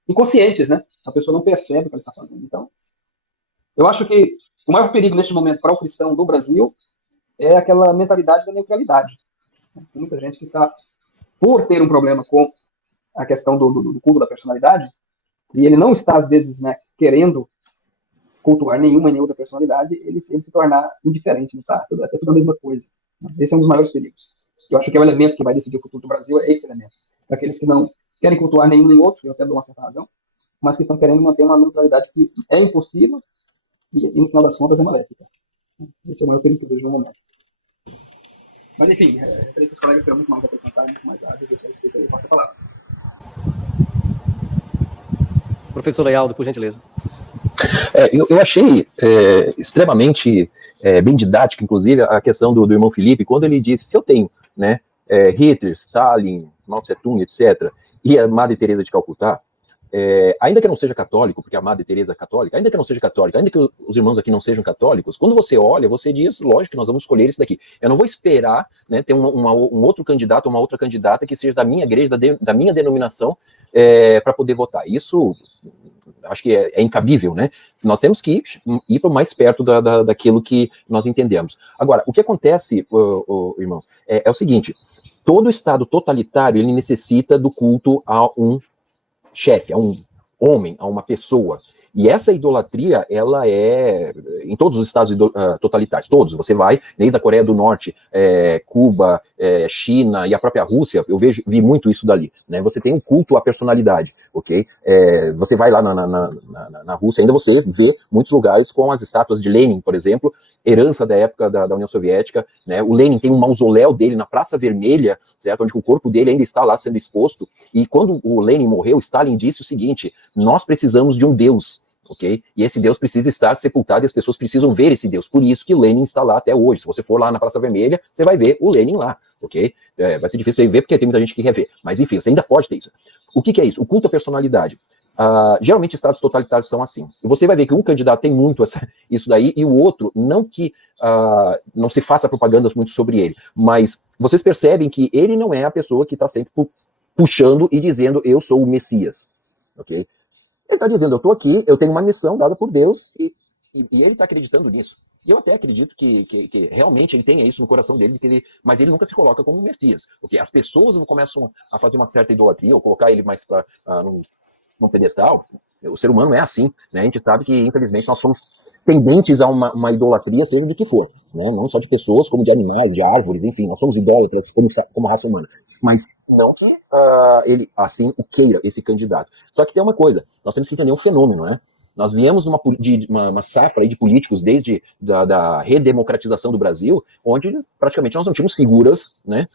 inconscientes, né? A pessoa não percebe o que ela está fazendo. Então, eu acho que o maior perigo neste momento para o cristão do Brasil é aquela mentalidade da neutralidade. Tem muita gente que está, por ter um problema com a questão do culto da personalidade, e ele não está, às vezes, né, querendo cultuar nenhuma nem outra personalidade, ele se tornar indiferente, não sabe? É tudo a mesma coisa. Esse é um dos maiores perigos. Eu acho que é o elemento que vai decidir o futuro do Brasil, é esse elemento. Aqueles que não querem cultuar nenhum nem outro, eu até dou uma certa razão, mas que estão querendo manter uma neutralidade que é impossível e no final das contas, é maléfica. Esse é o maior perigo que eu vejo no momento. Mas, enfim, eu creio que os colegas terão muito mais a acrescentar, muito mais a dizer a respeito aí. Passa a palavra. Professor Lealdo, por gentileza. Eu achei extremamente bem didática, inclusive, a questão do irmão Felipe, quando ele disse, se eu tenho, né, Hitler, Stalin, Mao Tse-tung, etc., e a Madre Teresa de Calcutá, ainda que eu não seja católico, porque a Madre Teresa é católica, ainda que eu não seja católico, ainda que os irmãos aqui não sejam católicos, quando você olha, você diz, lógico que nós vamos escolher esse daqui. Eu não vou esperar, né, ter um outro candidato, uma outra candidata que seja da minha igreja, da minha denominação, para poder votar. Isso acho que é incabível, né? Nós temos que ir para mais perto daquilo que nós entendemos. Agora, o que acontece, irmãos, é o seguinte, todo Estado totalitário, ele necessita do culto a um chefe, a um homem, a uma pessoa. E essa idolatria, ela é em todos os estados totalitários, todos. Você vai, desde a Coreia do Norte, Cuba, China e a própria Rússia, eu vi muito isso dali, né? Você tem um culto à personalidade, ok? Você vai lá na Rússia, ainda você vê muitos lugares com as estátuas de Lenin, por exemplo, herança da época da União Soviética, né? O Lenin tem um mausoléu dele na Praça Vermelha, certo? Onde o corpo dele ainda está lá sendo exposto, e quando o Lenin morreu, Stalin disse o seguinte, nós precisamos de um Deus, ok? E esse Deus precisa estar sepultado e as pessoas precisam ver esse Deus. Por isso que Lenin está lá até hoje. Se você for lá na Praça Vermelha, você vai ver o Lenin lá, ok? Vai ser difícil você ver porque tem muita gente que quer ver. Mas enfim, você ainda pode ter isso. O que é isso? O culto à personalidade. Geralmente estados totalitários são assim. E você vai ver que um candidato tem muito isso daí e o outro, não que não se faça propaganda muito sobre ele, mas vocês percebem que ele não é a pessoa que está sempre puxando e dizendo eu sou o Messias, ok? Ele está dizendo, eu estou aqui, eu tenho uma missão dada por Deus, e ele está acreditando nisso. E eu até acredito que realmente ele tenha isso no coração dele, mas ele nunca se coloca como um Messias. Porque as pessoas começam a fazer uma certa idolatria, ou colocar ele mais num pedestal. O ser humano é assim, né? A gente sabe que, infelizmente, nós somos tendentes a uma idolatria, seja de que for, né? Não só de pessoas, como de animais, de árvores, enfim, nós somos idólatras como raça humana. Mas não que ele, assim, o queira, esse candidato. Só que tem uma coisa, nós temos que entender um fenômeno, né? Nós viemos de uma safra aí de políticos desde da redemocratização do Brasil, onde praticamente nós não tínhamos figuras, né,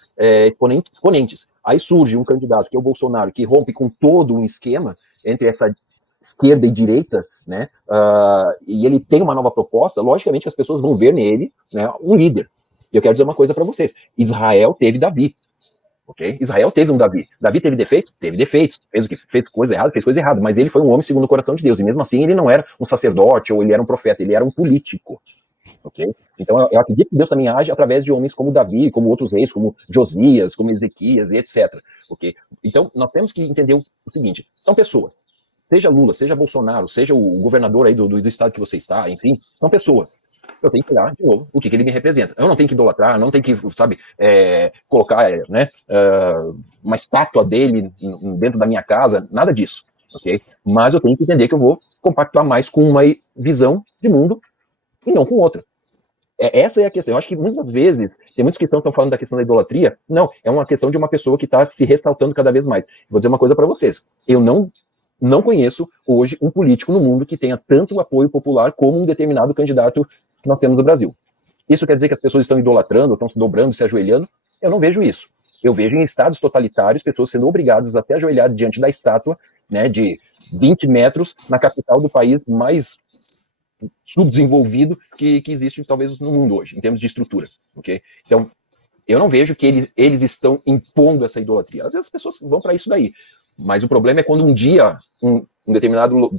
exponentes. Aí surge um candidato, que é o Bolsonaro, que rompe com todo um esquema entre essa esquerda e direita, né, e ele tem uma nova proposta, logicamente que as pessoas vão ver nele, né, um líder. E eu quero dizer uma coisa para vocês, Israel teve Davi, ok? Israel teve um Davi. Davi teve defeitos? Teve defeitos. Fez coisa errada, mas ele foi um homem segundo o coração de Deus, e mesmo assim ele não era um sacerdote, ou ele era um profeta, ele era um político, ok? Então eu acredito que Deus também age através de homens como Davi, como outros reis, como Josias, como Ezequias, e etc, ok? Então nós temos que entender o seguinte, são pessoas, seja Lula, seja Bolsonaro, seja o governador aí do estado que você está, enfim, são pessoas. Eu tenho que olhar de novo o que ele me representa. Eu não tenho que idolatrar, não tenho que, sabe, colocar, né, uma estátua dele dentro da minha casa, nada disso, ok? Mas eu tenho que entender que eu vou compactuar mais com uma visão de mundo e não com outra. Essa é a questão. Eu acho que muitas vezes, tem muitos que estão falando da questão da idolatria, não, é uma questão de uma pessoa que está se ressaltando cada vez mais. Vou dizer uma coisa para vocês, eu não conheço hoje um político no mundo que tenha tanto apoio popular como um determinado candidato que nós temos no Brasil. Isso quer dizer que as pessoas estão idolatrando, estão se dobrando, se ajoelhando? Eu não vejo isso. Eu vejo em estados totalitários pessoas sendo obrigadas a se ajoelhar diante da estátua, né, de 20 metros na capital do país mais subdesenvolvido que existe talvez no mundo hoje, em termos de estrutura. Okay? Então, eu não vejo que eles estão impondo essa idolatria. Às vezes as pessoas vão para isso daí. Mas o problema é quando um dia um determinado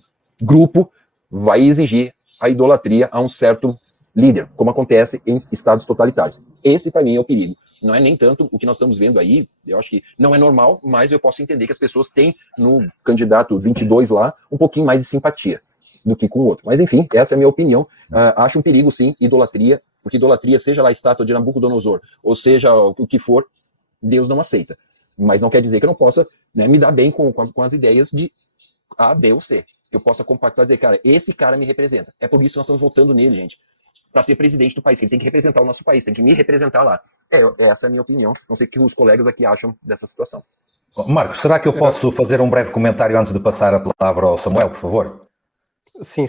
grupo vai exigir a idolatria a um certo líder, como acontece em estados totalitários. Esse, para mim, é o perigo. Não é nem tanto o que nós estamos vendo aí, eu acho que não é normal, mas eu posso entender que as pessoas têm no candidato 22 lá um pouquinho mais de simpatia do que com o outro. Mas, enfim, essa é a minha opinião. Acho um perigo, sim, idolatria, porque idolatria, seja lá a estátua de Nabucodonosor, ou seja o que for, Deus não aceita. Mas não quer dizer que eu não possa, né, me dar bem com as ideias de A, B ou C. Que eu possa compactar e dizer, cara, esse cara me representa. É por isso que nós estamos votando nele, gente. Para ser presidente do país, que ele tem que representar o nosso país, tem que me representar lá. Essa é a minha opinião. Não sei o que os colegas aqui acham dessa situação. Marcos, será que eu posso fazer um breve comentário antes de passar a palavra ao Samuel, por favor? Sim.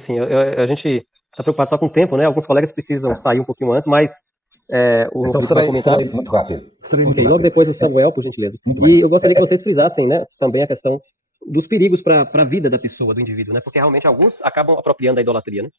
A gente está preocupado só com o tempo, né? Alguns colegas precisam sair um pouquinho antes, mas o Então serei muito rápido. Logo depois o Samuel, por gentileza. E eu gostaria que vocês frisassem, né, também a questão dos perigos para a vida da pessoa, do indivíduo, né? Porque realmente alguns acabam apropriando da idolatria, né?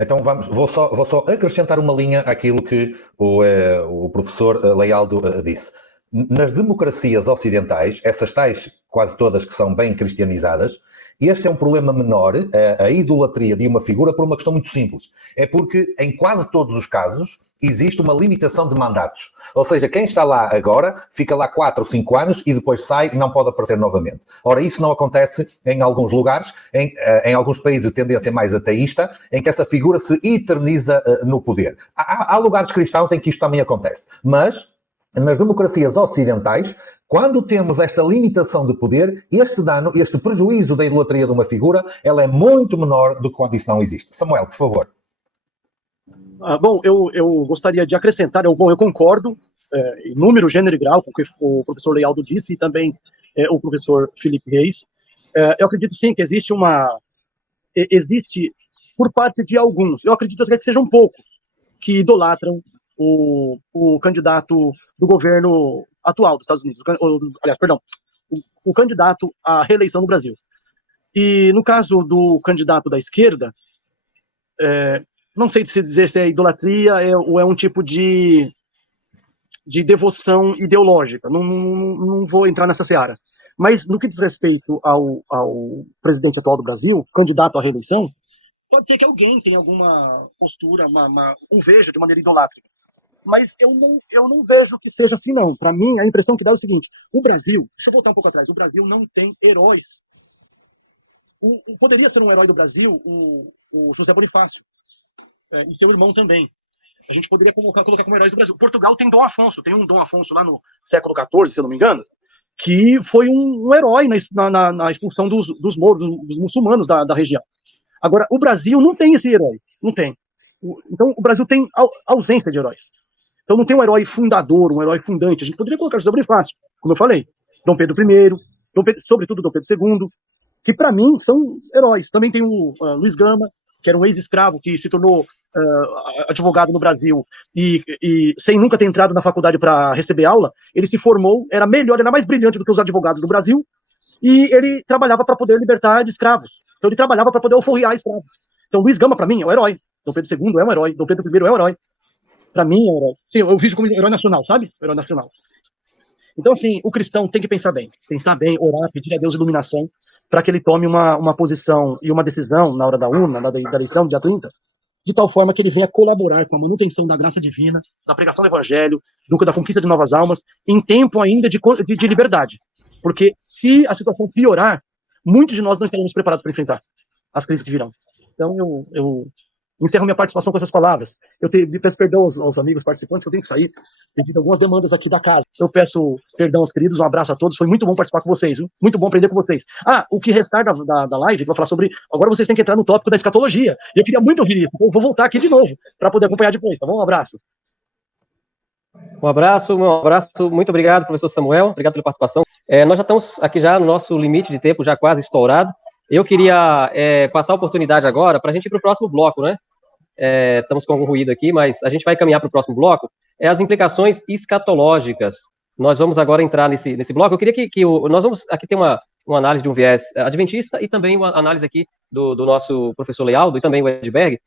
Então vou só acrescentar uma linha àquilo que o professor Lealdo disse. Nas democracias ocidentais, essas tais, quase todas que são bem cristianizadas, este é um problema menor, a idolatria de uma figura, por uma questão muito simples. É porque, em quase todos os casos, existe uma limitação de mandatos. Ou seja, quem está lá agora, fica lá 4 ou 5 anos e depois sai e não pode aparecer novamente. Ora, isso não acontece em alguns lugares, em alguns países de tendência mais ateísta, em que essa figura se eterniza no poder. Há lugares cristãos em que isto também acontece. Mas, nas democracias ocidentais, quando temos esta limitação de poder, este dano, este prejuízo da idolatria de uma figura, ela é muito menor do que quando isso não existe. Samuel, por favor. Bom, eu gostaria de acrescentar, eu concordo em número, gênero e grau com o que o professor Lealdo disse e também o professor Felipe Reis. Eu acredito sim que existe por parte de alguns, eu acredito até que sejam poucos, que idolatram o candidato do governo atual dos Estados Unidos, o candidato à reeleição no Brasil. E no caso do candidato da esquerda, não sei se dizer se é idolatria ou é um tipo de devoção ideológica, não vou entrar nessa seara. Mas no que diz respeito ao presidente atual do Brasil, candidato à reeleição, pode ser que alguém tenha alguma postura, um vejo de maneira idolátrica. Mas eu não vejo que seja assim, não. Para mim, a impressão que dá é o seguinte: o Brasil, deixa eu voltar um pouco atrás, o Brasil não tem heróis. Poderia ser um herói do Brasil o José Bonifácio, e seu irmão também. A gente poderia colocar como heróis do Brasil. Portugal tem Dom Afonso, tem um Dom Afonso lá no século XIV, se eu não me engano, que foi um herói na expulsão dos mouros, dos muçulmanos da região. Agora, o Brasil não tem esse herói, não tem. Então, o Brasil tem ausência de heróis. Então não tem um herói fundador, um herói fundante. A gente poderia colocar José Bonifácio, como eu falei, Dom Pedro I, sobretudo Dom Pedro II, que para mim são heróis. Também tem o Luiz Gama, que era um ex-escravo que se tornou advogado no Brasil e sem nunca ter entrado na faculdade para receber aula, ele se formou, era melhor, era mais brilhante do que os advogados do Brasil, e ele trabalhava para poder libertar de escravos. Então ele trabalhava para poder alforriar escravos. Então Luiz Gama, para mim, é um herói. Dom Pedro II é um herói. Dom Pedro I é um herói. Para mim, é um herói. Sim, eu vejo como herói nacional, sabe? Herói nacional. Então, assim, o cristão tem que pensar bem, orar, pedir a Deus iluminação, para que ele tome uma posição e uma decisão na hora da urna, da eleição, dia 30, de tal forma que ele venha colaborar com a manutenção da graça divina, da pregação do evangelho, da conquista de novas almas, em tempo ainda de liberdade. Porque se a situação piorar, muitos de nós não estaremos preparados para enfrentar as crises que virão. Então, eu encerro minha participação com essas palavras. Eu peço perdão aos amigos participantes, que eu tenho que sair, devido a algumas demandas aqui da casa. Eu peço perdão aos queridos, um abraço a todos, foi muito bom participar com vocês, viu? Muito bom aprender com vocês. O que restar da live, que eu vou falar sobre, agora vocês têm que entrar no tópico da escatologia, e eu queria muito ouvir isso, então eu vou voltar aqui de novo, para poder acompanhar depois, tá bom? Um abraço. Um abraço, muito obrigado, professor Samuel, obrigado pela participação. Nós já estamos aqui já no nosso limite de tempo, já quase estourado. Eu queria passar a oportunidade agora para a gente ir para o próximo bloco, né? Estamos com algum ruído aqui, mas a gente vai caminhar para o próximo bloco. As implicações escatológicas. Nós vamos agora entrar nesse bloco. Eu queria que nós vamos aqui ter uma análise de um viés adventista e também uma análise aqui do nosso professor Lealdo e também o Edberg.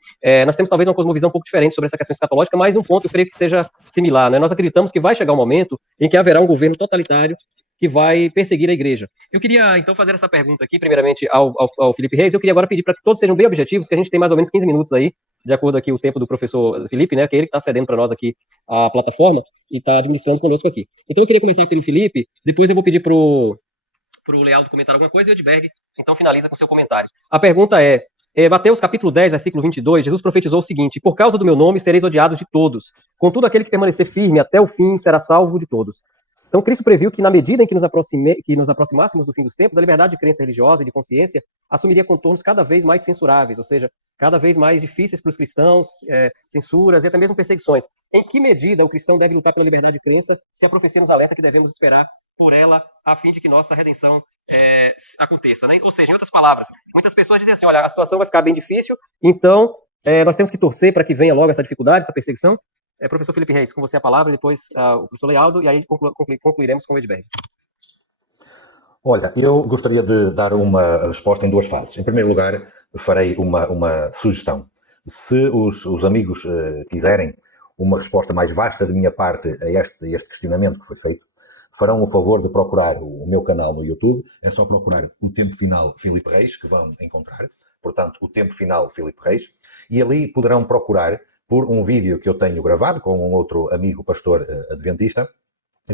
Nós temos talvez uma cosmovisão um pouco diferente sobre essa questão escatológica, mas um ponto eu creio que seja similar, né? Nós acreditamos que vai chegar um momento em que haverá um governo totalitário que vai perseguir a igreja. Eu queria, então, fazer essa pergunta aqui, primeiramente, ao Felipe Reis. Eu queria agora pedir para que todos sejam bem objetivos, que a gente tem mais ou menos 15 minutos aí, de acordo aqui o tempo do professor Felipe, né, que é ele que está cedendo para nós aqui a plataforma e está administrando conosco aqui. Então, eu queria começar pelo Felipe, depois eu vou pedir para o Lealdo comentar alguma coisa e o Edberg, então, finaliza com seu comentário. A pergunta é, Mateus capítulo 10, versículo 22, Jesus profetizou o seguinte: por causa do meu nome sereis odiados de todos, contudo aquele que permanecer firme até o fim será salvo de todos. Então, Cristo previu que, na medida em que nos aproximássemos do fim dos tempos, a liberdade de crença religiosa e de consciência assumiria contornos cada vez mais censuráveis, ou seja, cada vez mais difíceis para os cristãos, censuras e até mesmo perseguições. Em que medida o cristão deve lutar pela liberdade de crença se a profecia nos alerta que devemos esperar por ela a fim de que nossa redenção aconteça, né? Ou seja, em outras palavras, muitas pessoas dizem assim, olha, a situação vai ficar bem difícil, então nós temos que torcer para que venha logo essa dificuldade, essa perseguição. Professor Felipe Reis, com você a palavra, depois o professor Lealdo, e aí concluiremos com o Edberg. Olha, eu gostaria de dar uma resposta em duas fases. Em primeiro lugar, farei uma sugestão. Se os amigos quiserem uma resposta mais vasta de minha parte a este questionamento que foi feito, farão o favor de procurar o meu canal no YouTube. É só procurar o Tempo Final Filipe Reis, que vão encontrar. Portanto, o Tempo Final Filipe Reis. E ali poderão procurar por um vídeo que eu tenho gravado com um outro amigo pastor adventista,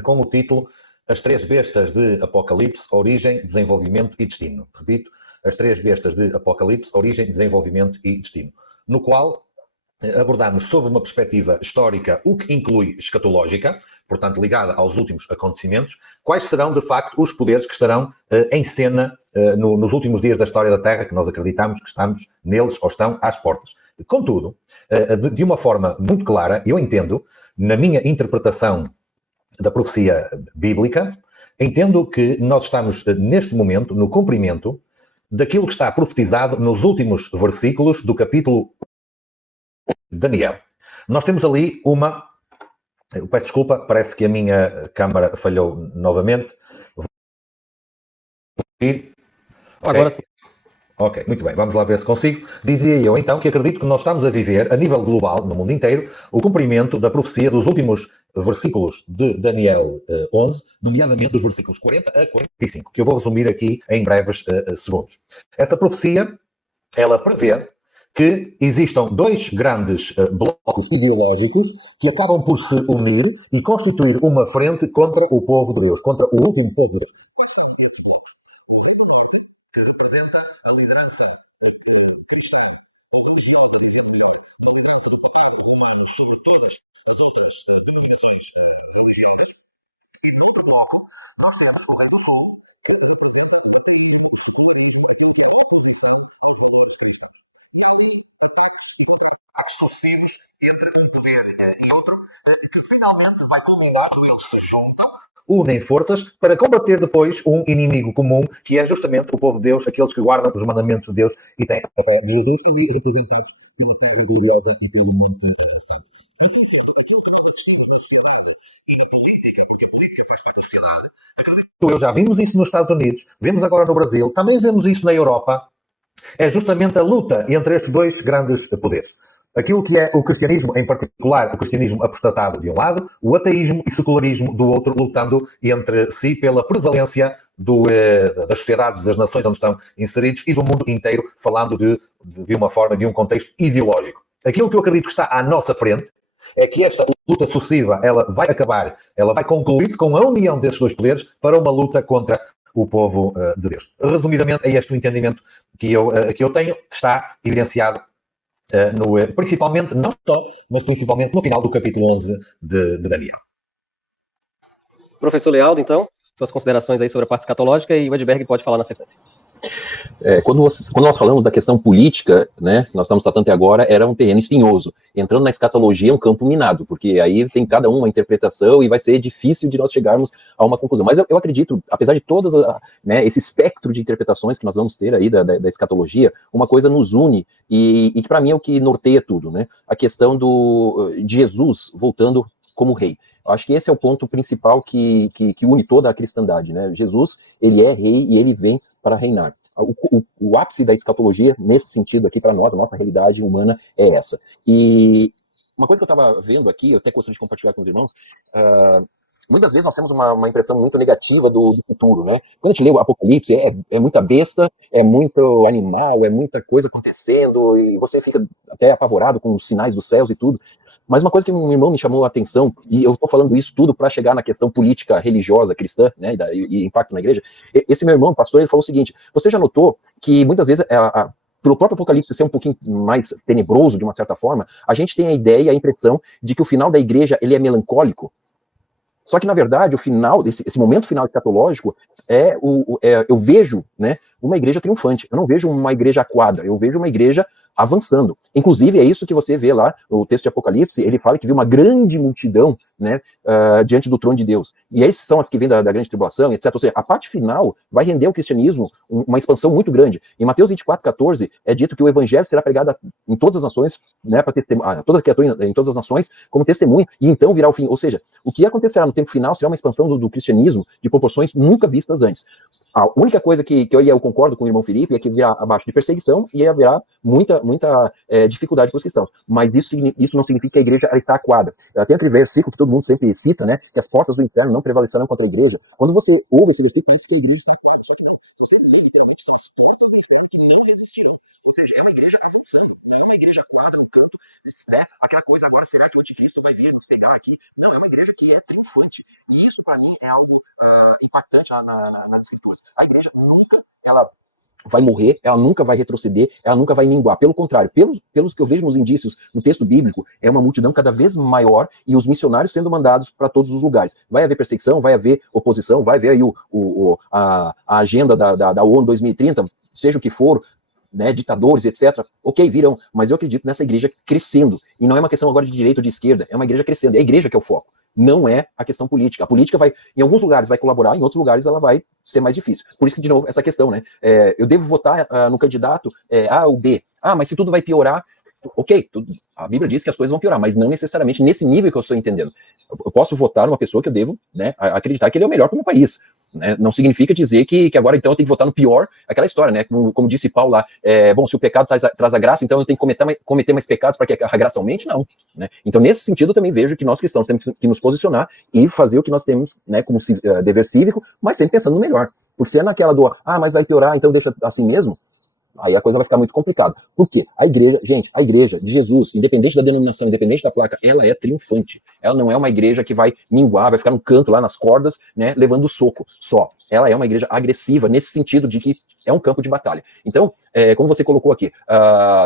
com o título As Três Bestas de Apocalipse, Origem, Desenvolvimento e Destino. Repito, As Três Bestas de Apocalipse, Origem, Desenvolvimento e Destino. No qual abordamos sob uma perspectiva histórica, o que inclui escatológica, portanto ligada aos últimos acontecimentos, quais serão de facto os poderes que estarão em cena nos últimos dias da história da Terra, que nós acreditamos que estamos neles ou estão às portas. Contudo, de uma forma muito clara, eu entendo, na minha interpretação da profecia bíblica, entendo que nós estamos, neste momento, no cumprimento daquilo que está profetizado nos últimos versículos do capítulo de Daniel. Nós temos ali eu peço desculpa, parece que a minha câmara falhou novamente. Agora sim. Ok, muito bem, vamos lá ver se consigo. Dizia eu então que acredito que nós estamos a viver, a nível global, no mundo inteiro, o cumprimento da profecia dos últimos versículos de Daniel 11, nomeadamente dos versículos 40 a 45, que eu vou resumir aqui em breves segundos. Essa profecia, ela prevê que existam dois grandes blocos ideológicos que acabam por se unir e constituir uma frente contra o povo de Deus, contra o último povo de Deus. Quais são esses blocos? O Reino Norte, que representa a liderança cristã, ou religiosa, dizendo melhor, a liderança do papado romano sobre todas nós temos o Reino Sul, distorcidos entre um poder e outro, que finalmente vai culminar quando eles se juntam, unem forças para combater depois um inimigo comum, que é justamente o povo de Deus, aqueles que guardam os mandamentos de Deus e têm a fé de Jesus, e representados pela terra gloriosa e pelo Monte Santo. Já vimos isso nos Estados Unidos, vemos agora no Brasil, também vemos isso na Europa. É justamente a luta entre estes dois grandes poderes. Aquilo que é o cristianismo, em particular o cristianismo apostatado de um lado, o ateísmo e secularismo do outro, lutando entre si pela prevalência das sociedades, das nações onde estão inseridos e do mundo inteiro, falando de uma forma, de um contexto ideológico. Aquilo que eu acredito que está à nossa frente é que esta luta sucessiva, ela vai acabar, ela vai concluir-se com a união desses dois poderes para uma luta contra o povo de Deus. Resumidamente, é este o entendimento que eu tenho, que está evidenciado principalmente, não só, mas principalmente no final do capítulo 11 de Daniel. Professor Lealdo, então, suas considerações aí sobre a parte escatológica, e o Edberg pode falar na sequência. Quando nós falamos da questão política, né, nós estamos tratando até agora, era um terreno espinhoso. Entrando na escatologia é um campo minado, porque aí tem cada uma interpretação e vai ser difícil de nós chegarmos a uma conclusão. Mas eu acredito, apesar de todas, né, esse espectro de interpretações que nós vamos ter aí da escatologia, uma coisa nos une e que para mim é o que norteia tudo, né? A questão de Jesus voltando como rei. Eu acho que esse é o ponto principal que une toda a cristandade, né? Jesus, ele é rei e ele vem para reinar. O ápice da escatologia, nesse sentido aqui para nós, a nossa realidade humana é essa. E uma coisa que eu estava vendo aqui, eu até gostaria de compartilhar com os irmãos, muitas vezes nós temos uma impressão muito negativa do futuro, né? Quando a gente lê o Apocalipse, é muita besta, é muito animal, é muita coisa acontecendo, e você fica até apavorado com os sinais dos céus e tudo. Mas uma coisa que um irmão me chamou a atenção, e eu estou falando isso tudo para chegar na questão política, religiosa, cristã, né, e impacto na igreja. Esse meu irmão, pastor, ele falou o seguinte: você já notou que muitas vezes pelo próprio Apocalipse ser um pouquinho mais tenebroso, de uma certa forma, a gente tem a ideia, a impressão de que o final da igreja ele é melancólico? Só que, na verdade, o final, esse momento final escatológico, eu vejo, né, uma igreja triunfante. Eu não vejo uma igreja acuada, eu vejo uma igreja avançando. Inclusive, é isso que você vê lá, no texto de Apocalipse, ele fala que viu uma grande multidão, né, diante do trono de Deus. E esses são as que vêm da grande tribulação, etc. Ou seja, a parte final vai render ao cristianismo uma expansão muito grande. Em Mateus 24:14, é dito que o evangelho será pregado em todas as nações, né, para testemunhar, em todas as nações, como testemunha, e então virá o fim. Ou seja, o que acontecerá no tempo final será uma expansão do cristianismo de proporções nunca vistas antes. A única coisa que eu concordo com o irmão Felipe é que virá abaixo de perseguição e haverá muita dificuldade para os cristãos. Mas isso não significa que a igreja está acuada. Tem aquele versículo que todo mundo sempre cita, né, que as portas do inferno não prevalecerão contra a igreja. Quando você ouve esse versículo, parece que a igreja está acuada. Só que não. Se você ler literalmente, são as portas do inferno que não resistirão. Ou seja, é uma igreja avançando, não é uma igreja acuada no canto, né, aquela coisa, agora será que o anticristo vai vir nos pegar aqui? Não, é uma igreja que é triunfante. E isso, para mim, é algo impactante nas escrituras. A igreja nunca, ela vai morrer, ela nunca vai retroceder, ela nunca vai minguar. Pelo contrário, pelos que eu vejo nos indícios no texto bíblico, é uma multidão cada vez maior e os missionários sendo mandados para todos os lugares. Vai haver perseguição, vai haver oposição, vai haver aí a agenda da ONU 2030, seja o que for, né, ditadores, etc. Ok, virão, mas eu acredito nessa igreja crescendo. E não é uma questão agora de direita ou de esquerda, é uma igreja crescendo, é a igreja que é o foco. Não é a questão política. A política vai, em alguns lugares vai colaborar, em outros lugares ela vai ser mais difícil. Por isso que, de novo, essa questão, né? Eu devo votar no candidato A ou B. Mas se tudo vai piorar, ok, a Bíblia diz que as coisas vão piorar, mas não necessariamente nesse nível que eu estou entendendo. Eu posso votar numa pessoa que eu devo, né, acreditar que ele é o melhor para o meu país. Né? Não significa dizer que agora então eu tenho que votar no pior, aquela história, né? Como disse Paulo lá, bom, se o pecado traz a graça, então eu tenho que cometer mais pecados para que a graça aumente? Não. Né? Então, nesse sentido, eu também vejo que nós cristãos temos que nos posicionar e fazer o que nós temos, né, como dever cívico, mas sempre pensando no melhor. Porque se é naquela mas vai piorar, então deixa assim mesmo, aí a coisa vai ficar muito complicada. Por quê? A igreja, gente, a igreja de Jesus, independente da denominação, independente da placa, ela é triunfante. Ela não é uma igreja que vai minguar, vai ficar no canto lá nas cordas, né, levando soco só. Ela é uma igreja agressiva nesse sentido de que é um campo de batalha. Então, como você colocou aqui,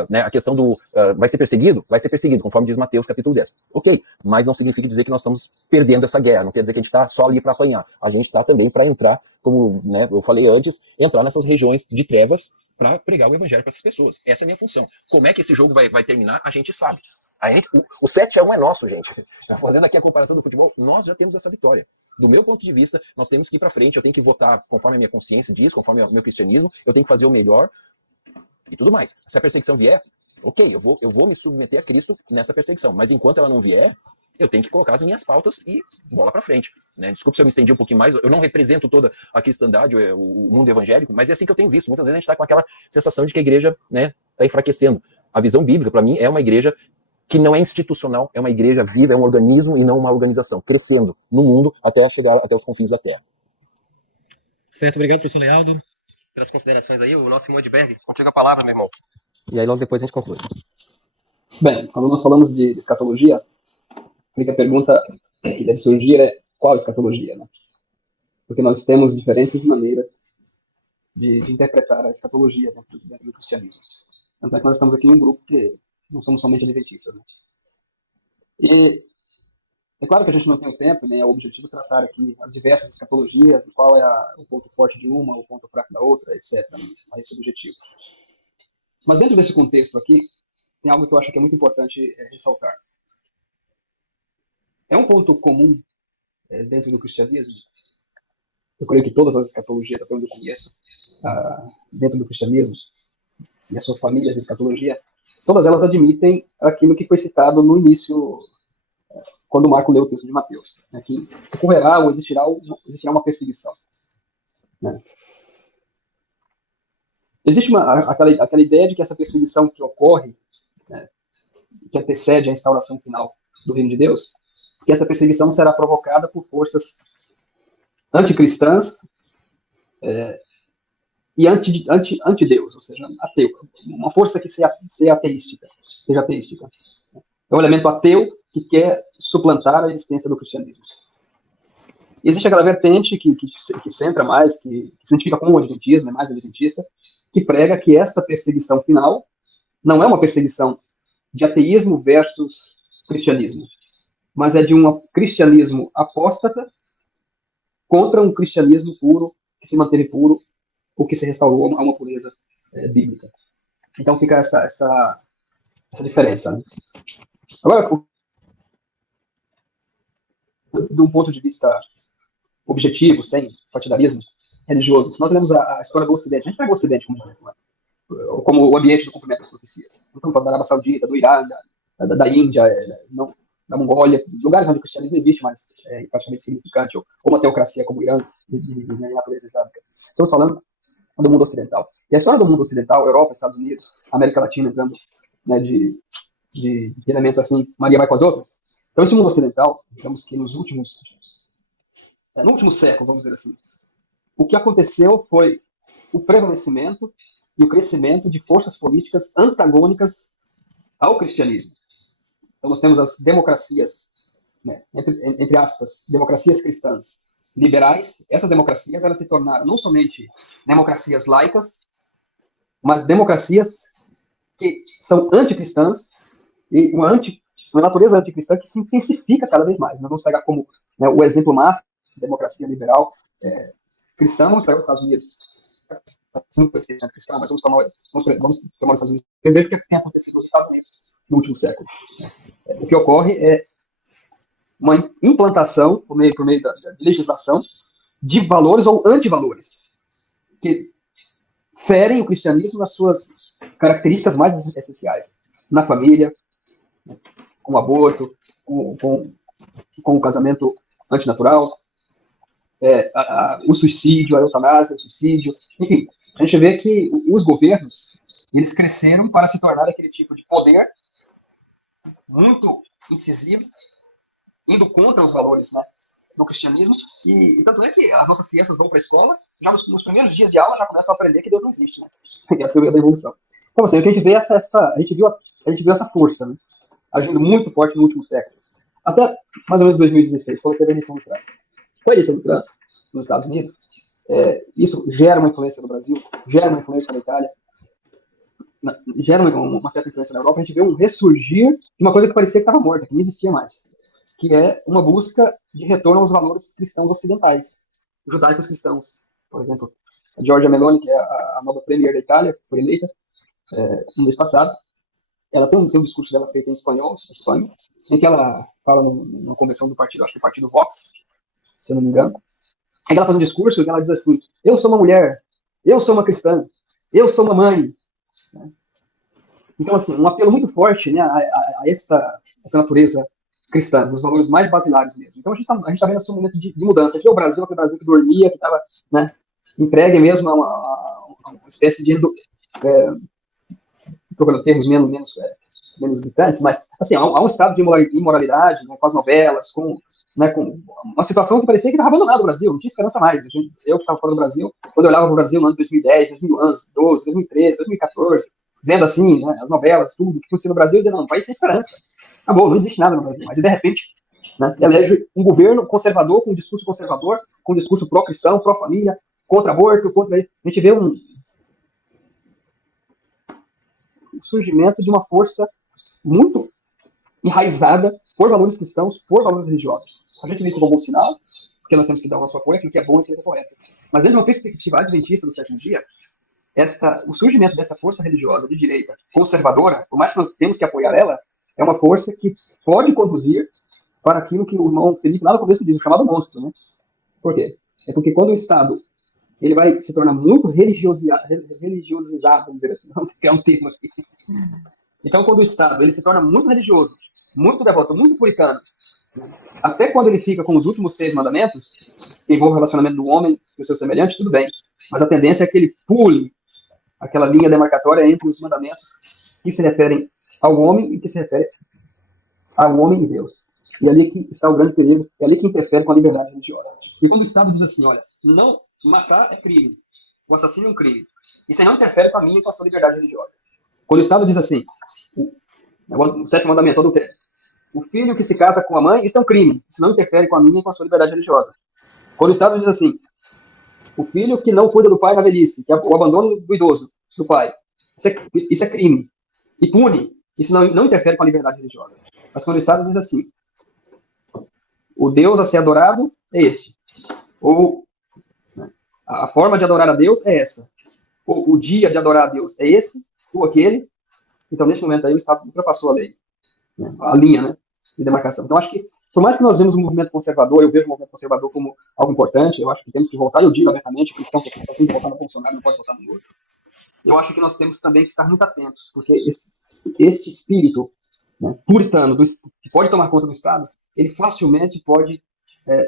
né, a questão do vai ser perseguido? Vai ser perseguido, conforme diz Mateus capítulo 10. Ok, mas não significa dizer que nós estamos perdendo essa guerra, não quer dizer que a gente está só ali para apanhar. A gente está também para entrar, como, né, eu falei antes, entrar nessas regiões de trevas para pregar o evangelho para essas pessoas. Essa é a minha função. Como é que esse jogo vai terminar, a gente sabe. O 7-1 é nosso, gente. Fazendo aqui a comparação do futebol, nós já temos essa vitória. Do meu ponto de vista, nós temos que ir para frente, eu tenho que votar conforme a minha consciência diz, conforme o meu cristianismo, eu tenho que fazer o melhor e tudo mais. Se a perseguição vier, ok, eu vou me submeter a Cristo nessa perseguição, mas enquanto ela não vier, eu tenho que colocar as minhas pautas e bola para frente. Né? Desculpe se eu me estendi um pouquinho mais, eu não represento toda a cristandade, o mundo evangélico, mas é assim que eu tenho visto. Muitas vezes a gente está com aquela sensação de que a igreja, né, está enfraquecendo. A visão bíblica, para mim, é uma igreja que não é institucional, é uma igreja viva, é um organismo e não uma organização, crescendo no mundo até chegar até os confins da Terra. Certo, obrigado, professor Lealdo, pelas considerações aí. O nosso irmão Edberg, contigo a palavra, meu irmão. E aí logo depois a gente conclui. Bem, quando nós falamos de escatologia, a pergunta que deve surgir é qual escatologia, né? Porque nós temos diferentes maneiras de interpretar a escatologia dentro do cristianismo. Tanto é que nós estamos aqui em um grupo que não somos somente adventistas, né? E é claro que a gente não tem o tempo, nem é o objetivo tratar aqui as diversas escatologias, e qual é o ponto forte de uma, o ponto fraco da outra, etc. Não é esse o objetivo. Mas dentro desse contexto aqui, tem algo que eu acho que é muito importante ressaltar. É um ponto comum dentro do cristianismo. Eu creio que todas as escatologias, até onde eu conheço, dentro do cristianismo, e as suas famílias de escatologia, todas elas admitem aquilo que foi citado no início, quando o Marco leu o texto de Mateus, né, que ocorrerá ou existirá uma perseguição. Né? Existe aquela ideia de que essa perseguição que ocorre, né, que antecede a instauração final do reino de Deus, que essa perseguição será provocada por forças anticristãs e anti-Deus, ou seja, ateu. Uma força que seja ateística. É um elemento ateu que quer suplantar a existência do cristianismo. E existe aquela vertente que centra mais, que se identifica com o adventismo, é mais adventista, que prega que esta perseguição final não é uma perseguição de ateísmo versus cristianismo, mas é de um cristianismo apóstata contra um cristianismo puro, que se manteve puro, ou que se restaurou a uma pureza bíblica. Então fica essa diferença. Né? Agora, de um ponto de vista objetivo, sem partidarismo religioso, se nós olhamos a história do Ocidente, a gente pega o Ocidente como exemplo, né? Como o ambiente do cumprimento das profecias. Então, da Arábia Saudita, do Irã, da Índia, da Mongólia, lugares onde o cristianismo existe, mas é praticamente significante, ou uma teocracia como o Irã, de natureza islâmica. Estamos falando do mundo ocidental. E a história do mundo ocidental, Europa, Estados Unidos, América Latina, entrando, né, de elementos assim, Maria vai com as outras. Então, esse mundo ocidental, digamos que no último século, vamos dizer assim, o que aconteceu foi o prevalecimento e o crescimento de forças políticas antagônicas ao cristianismo. Então, nós temos as democracias, né, entre aspas, democracias cristãs liberais. Essas democracias, elas se tornaram não somente democracias laicas, mas democracias que são anticristãs e uma natureza anticristã que se intensifica cada vez mais. Nós vamos pegar como, né, o exemplo máximo de democracia liberal cristã, vamos pegar os Estados Unidos. Não foi cristã, mas vamos tomar os Estados Unidos. Veja o que tem acontecido nos Estados Unidos no último século. O que ocorre é uma implantação, por meio da legislação, de valores ou antivalores, que ferem o cristianismo nas suas características mais essenciais. Na família, com o aborto, com o casamento antinatural, o suicídio, a eutanásia, o suicídio. Enfim, a gente vê que os governos, eles cresceram para se tornar aquele tipo de poder muito incisivo, indo contra os valores, né, do cristianismo, e tanto é que as nossas crianças vão para a escola, já nos primeiros dias de aula já começam a aprender que Deus não existe, né, que é a teoria da evolução. Então, assim, o que a gente vê a gente viu essa força, né, agindo muito forte no último século, até mais ou menos 2016, quando teve a eleição do Trump. Com a eleição do Trump nos Estados Unidos, isso gera uma influência no Brasil, gera uma influência na Itália, gera uma certa influência na Europa. A gente vê um ressurgir de uma coisa que parecia que estava morta, que não existia mais, que é uma busca de retorno aos valores cristãos ocidentais, judaicos cristãos. Por exemplo, a Giorgia Meloni, que é a nova premier da Itália, foi eleita no mês passado. Ela tem um discurso dela feito em espanhol, Espanha, em que ela fala numa convenção do partido, acho que é o partido Vox, se eu não me engano, em que ela faz um discurso e ela diz assim: eu sou uma mulher, eu sou uma cristã, eu sou uma mãe. Então, assim, um apelo muito forte, né, a essa natureza cristã, nos valores mais basilares mesmo. Então, a gente está vendo esse momento de mudança. A gente vê o Brasil, aquele Brasil que dormia, que estava, né, entregue mesmo a uma espécie de procurando termos menos gritantes, mas assim, há um estado de imoralidade, né, com as novelas, com uma situação que parecia que estava abandonado o Brasil, não tinha esperança mais. Eu que estava fora do Brasil, quando eu olhava para o Brasil no ano 2010, 2011, 2012, 2013, 2014, vendo assim, né, as novelas, tudo que acontecia no Brasil, eu dizia, não, um país sem esperança. Acabou, não existe nada no Brasil. Mas, de repente, né, elege um governo conservador, com um discurso conservador, com um discurso pró-cristão, pró-família, contra aborto, contra... A gente vê um surgimento de uma força muito enraizada por valores cristãos, por valores religiosos. A gente vê isso como um sinal, porque nós temos que dar o nosso apoio, aquilo que é bom e aquilo que é correto. Mas dentro de uma perspectiva adventista do sétimo dia, o surgimento dessa força religiosa de direita conservadora, por mais que nós temos que apoiar ela, é uma força que pode conduzir para aquilo que o irmão Felipe lá no começo diz, o chamado monstro, né? Por quê? É porque quando o Estado ele vai se tornar muito religiosizado, vamos dizer assim, vamos criar um termo aqui. Então, quando o Estado ele se torna muito religioso, muito devoto, muito puritano, até quando ele fica com os últimos 6 mandamentos, que envolve o relacionamento do homem e o seu semelhante, tudo bem. Mas a tendência é que ele pule aquela linha demarcatória entre os mandamentos que se referem ao homem e que se referem ao homem e Deus. E ali que está o grande perigo, é ali que interfere com a liberdade religiosa. E quando o Estado diz assim, olha, não, matar é crime, o assassino é um crime, isso aí não interfere com a minha e com a sua liberdade religiosa. Quando o Estado diz assim, o sétimo mandamento, adultério, o filho que se casa com a mãe, isso é um crime, isso não interfere com a minha e com a sua liberdade religiosa. Quando o Estado diz assim, o filho que não cuida do pai na velhice, que é o abandono do idoso, do pai, isso é crime, e pune, isso não interfere com a liberdade religiosa. Mas quando o Estado diz assim, o Deus a ser adorado é este. Ou, né, a forma de adorar a Deus é essa. Ou o dia de adorar a Deus é esse, ou aquele. Então, nesse momento aí, o Estado ultrapassou a lei, né, a linha, né, de demarcação. Então, acho que, por mais que nós vemos o movimento conservador, eu vejo o movimento conservador como algo importante, eu acho que temos que voltar, eu digo abertamente, cristão tem que votar no Bolsonaro, não pode votar no Lula. Eu acho que nós temos também que estar muito atentos, porque este espírito, né, puritano, que pode tomar conta do Estado, ele facilmente pode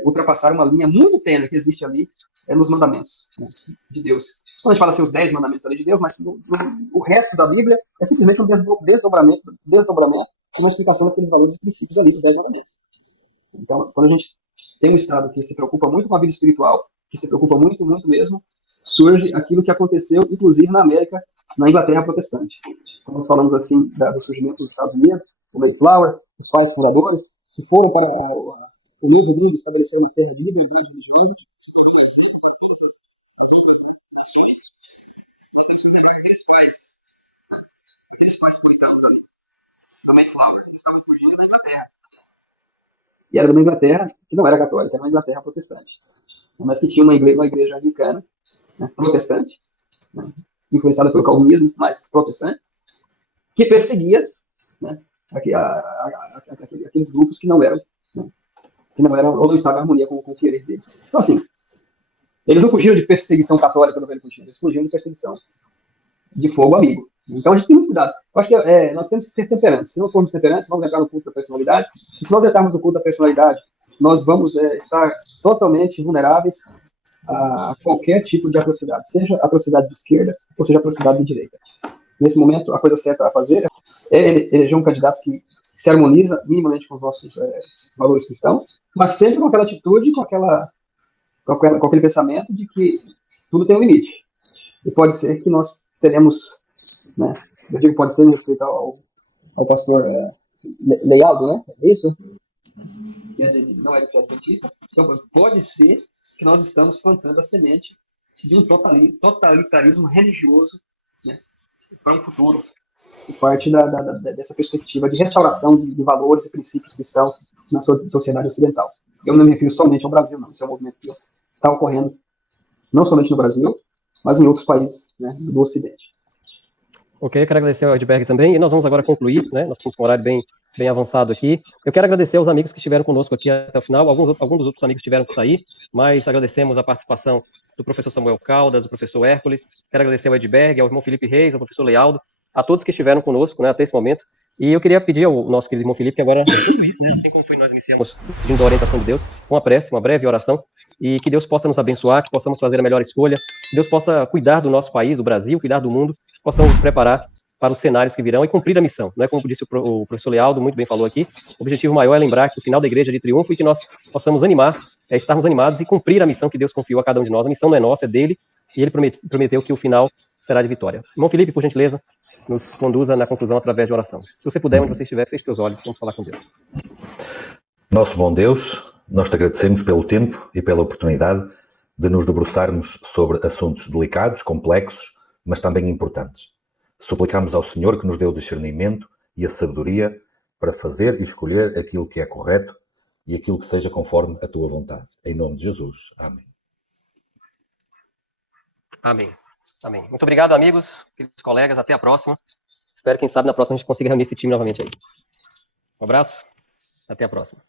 ultrapassar uma linha muito tênue que existe ali nos mandamentos, né, de Deus. Quando a gente fala assim, os 10 mandamentos da lei de Deus, mas o resto da Bíblia é simplesmente um desdobramento com uma explicação daqueles valores e princípios ali dos 10 mandamentos. Então, quando a gente tem um Estado que se preocupa muito com a vida espiritual, que se preocupa muito, muito mesmo, surge aquilo que aconteceu, inclusive, na América, na Inglaterra protestante. Então, nós falamos assim do surgimento dos Estados Unidos, o Mayflower, os pais fundadores, que foram para o livro grego estabelecido na terra de liberdade religiosa, se preocupam sempre com as outras nações. Nós temos que lembrar aqueles pais puritanos ali, do Mayflower, que estavam fugindo da Inglaterra. E era de uma Inglaterra que não era católica, era uma Inglaterra protestante, mas que tinha uma igreja anglicana, né, protestante, né, influenciada pelo calvinismo, mas protestante, que perseguia, né, aqueles grupos que não eram, né, ou não estavam em harmonia com o querer deles. Então, assim, eles não fugiram de perseguição católica do Velho Continente, eles fugiram de perseguição de fogo amigo. Então a gente tem muito cuidado. Eu acho que nós temos que ser temperantes. Se não formos temperantes, vamos entrar no culto da personalidade. E se nós entrarmos no culto da personalidade, nós vamos estar totalmente vulneráveis a qualquer tipo de atrocidade, seja atrocidade de esquerda ou seja atrocidade de direita. Nesse momento, a coisa certa a fazer é eleger um candidato que se harmoniza minimamente com os nossos valores cristãos, mas sempre com aquela atitude, com aquele pensamento de que tudo tem um limite. E pode ser que nós teremos, né, eu digo pode ser em respeito ao pastor Leialdo, né, é isso? Não é de fé adventista, então pode ser que nós estamos plantando a semente de um totalitarismo religioso, né, para um futuro, e parte dessa perspectiva de restauração de valores e princípios cristãos na sociedade ocidental. Eu não me refiro somente ao Brasil, não, esse é um movimento que está ocorrendo não somente no Brasil, mas em outros países, né, do Ocidente. Ok, eu quero agradecer ao Edberg também, e nós vamos agora concluir, né, nós temos um horário bem avançado aqui. Eu quero agradecer aos amigos que estiveram conosco aqui até o final, alguns dos outros amigos tiveram que sair, mas agradecemos a participação do professor Samuel Caldas, do professor Hércules, quero agradecer ao Edberg, ao irmão Felipe Reis, ao professor Lealdo, a todos que estiveram conosco, né, até esse momento, e eu queria pedir ao nosso querido irmão Felipe que agora, tudo isso, né, assim como foi nós iniciamos, seguindo a orientação de Deus, uma prece, uma breve oração, e que Deus possa nos abençoar, que possamos fazer a melhor escolha, que Deus possa cuidar do nosso país, do Brasil, cuidar do mundo, possamos nos preparar para os cenários que virão e cumprir a missão. Não é como disse o professor Lealdo, muito bem falou aqui, o objetivo maior é lembrar que o final da igreja é de triunfo e que nós possamos estarmos animados e cumprir a missão que Deus confiou a cada um de nós. A missão não é nossa, é dele, e ele prometeu que o final será de vitória. Irmão Felipe, por gentileza, nos conduza na conclusão através de oração. Se você puder, onde você estiver, feche seus olhos, vamos falar com Deus. Nosso bom Deus, nós te agradecemos pelo tempo e pela oportunidade de nos debruçarmos sobre assuntos delicados, complexos, mas também importantes. Suplicamos ao Senhor que nos dê o discernimento e a sabedoria para fazer e escolher aquilo que é correto e aquilo que seja conforme a tua vontade. Em nome de Jesus. Amém. Amém. Amém. Muito obrigado, amigos, queridos colegas. Até a próxima. Espero, quem sabe, na próxima a gente consiga reunir esse time novamente aí. Um abraço. Até a próxima.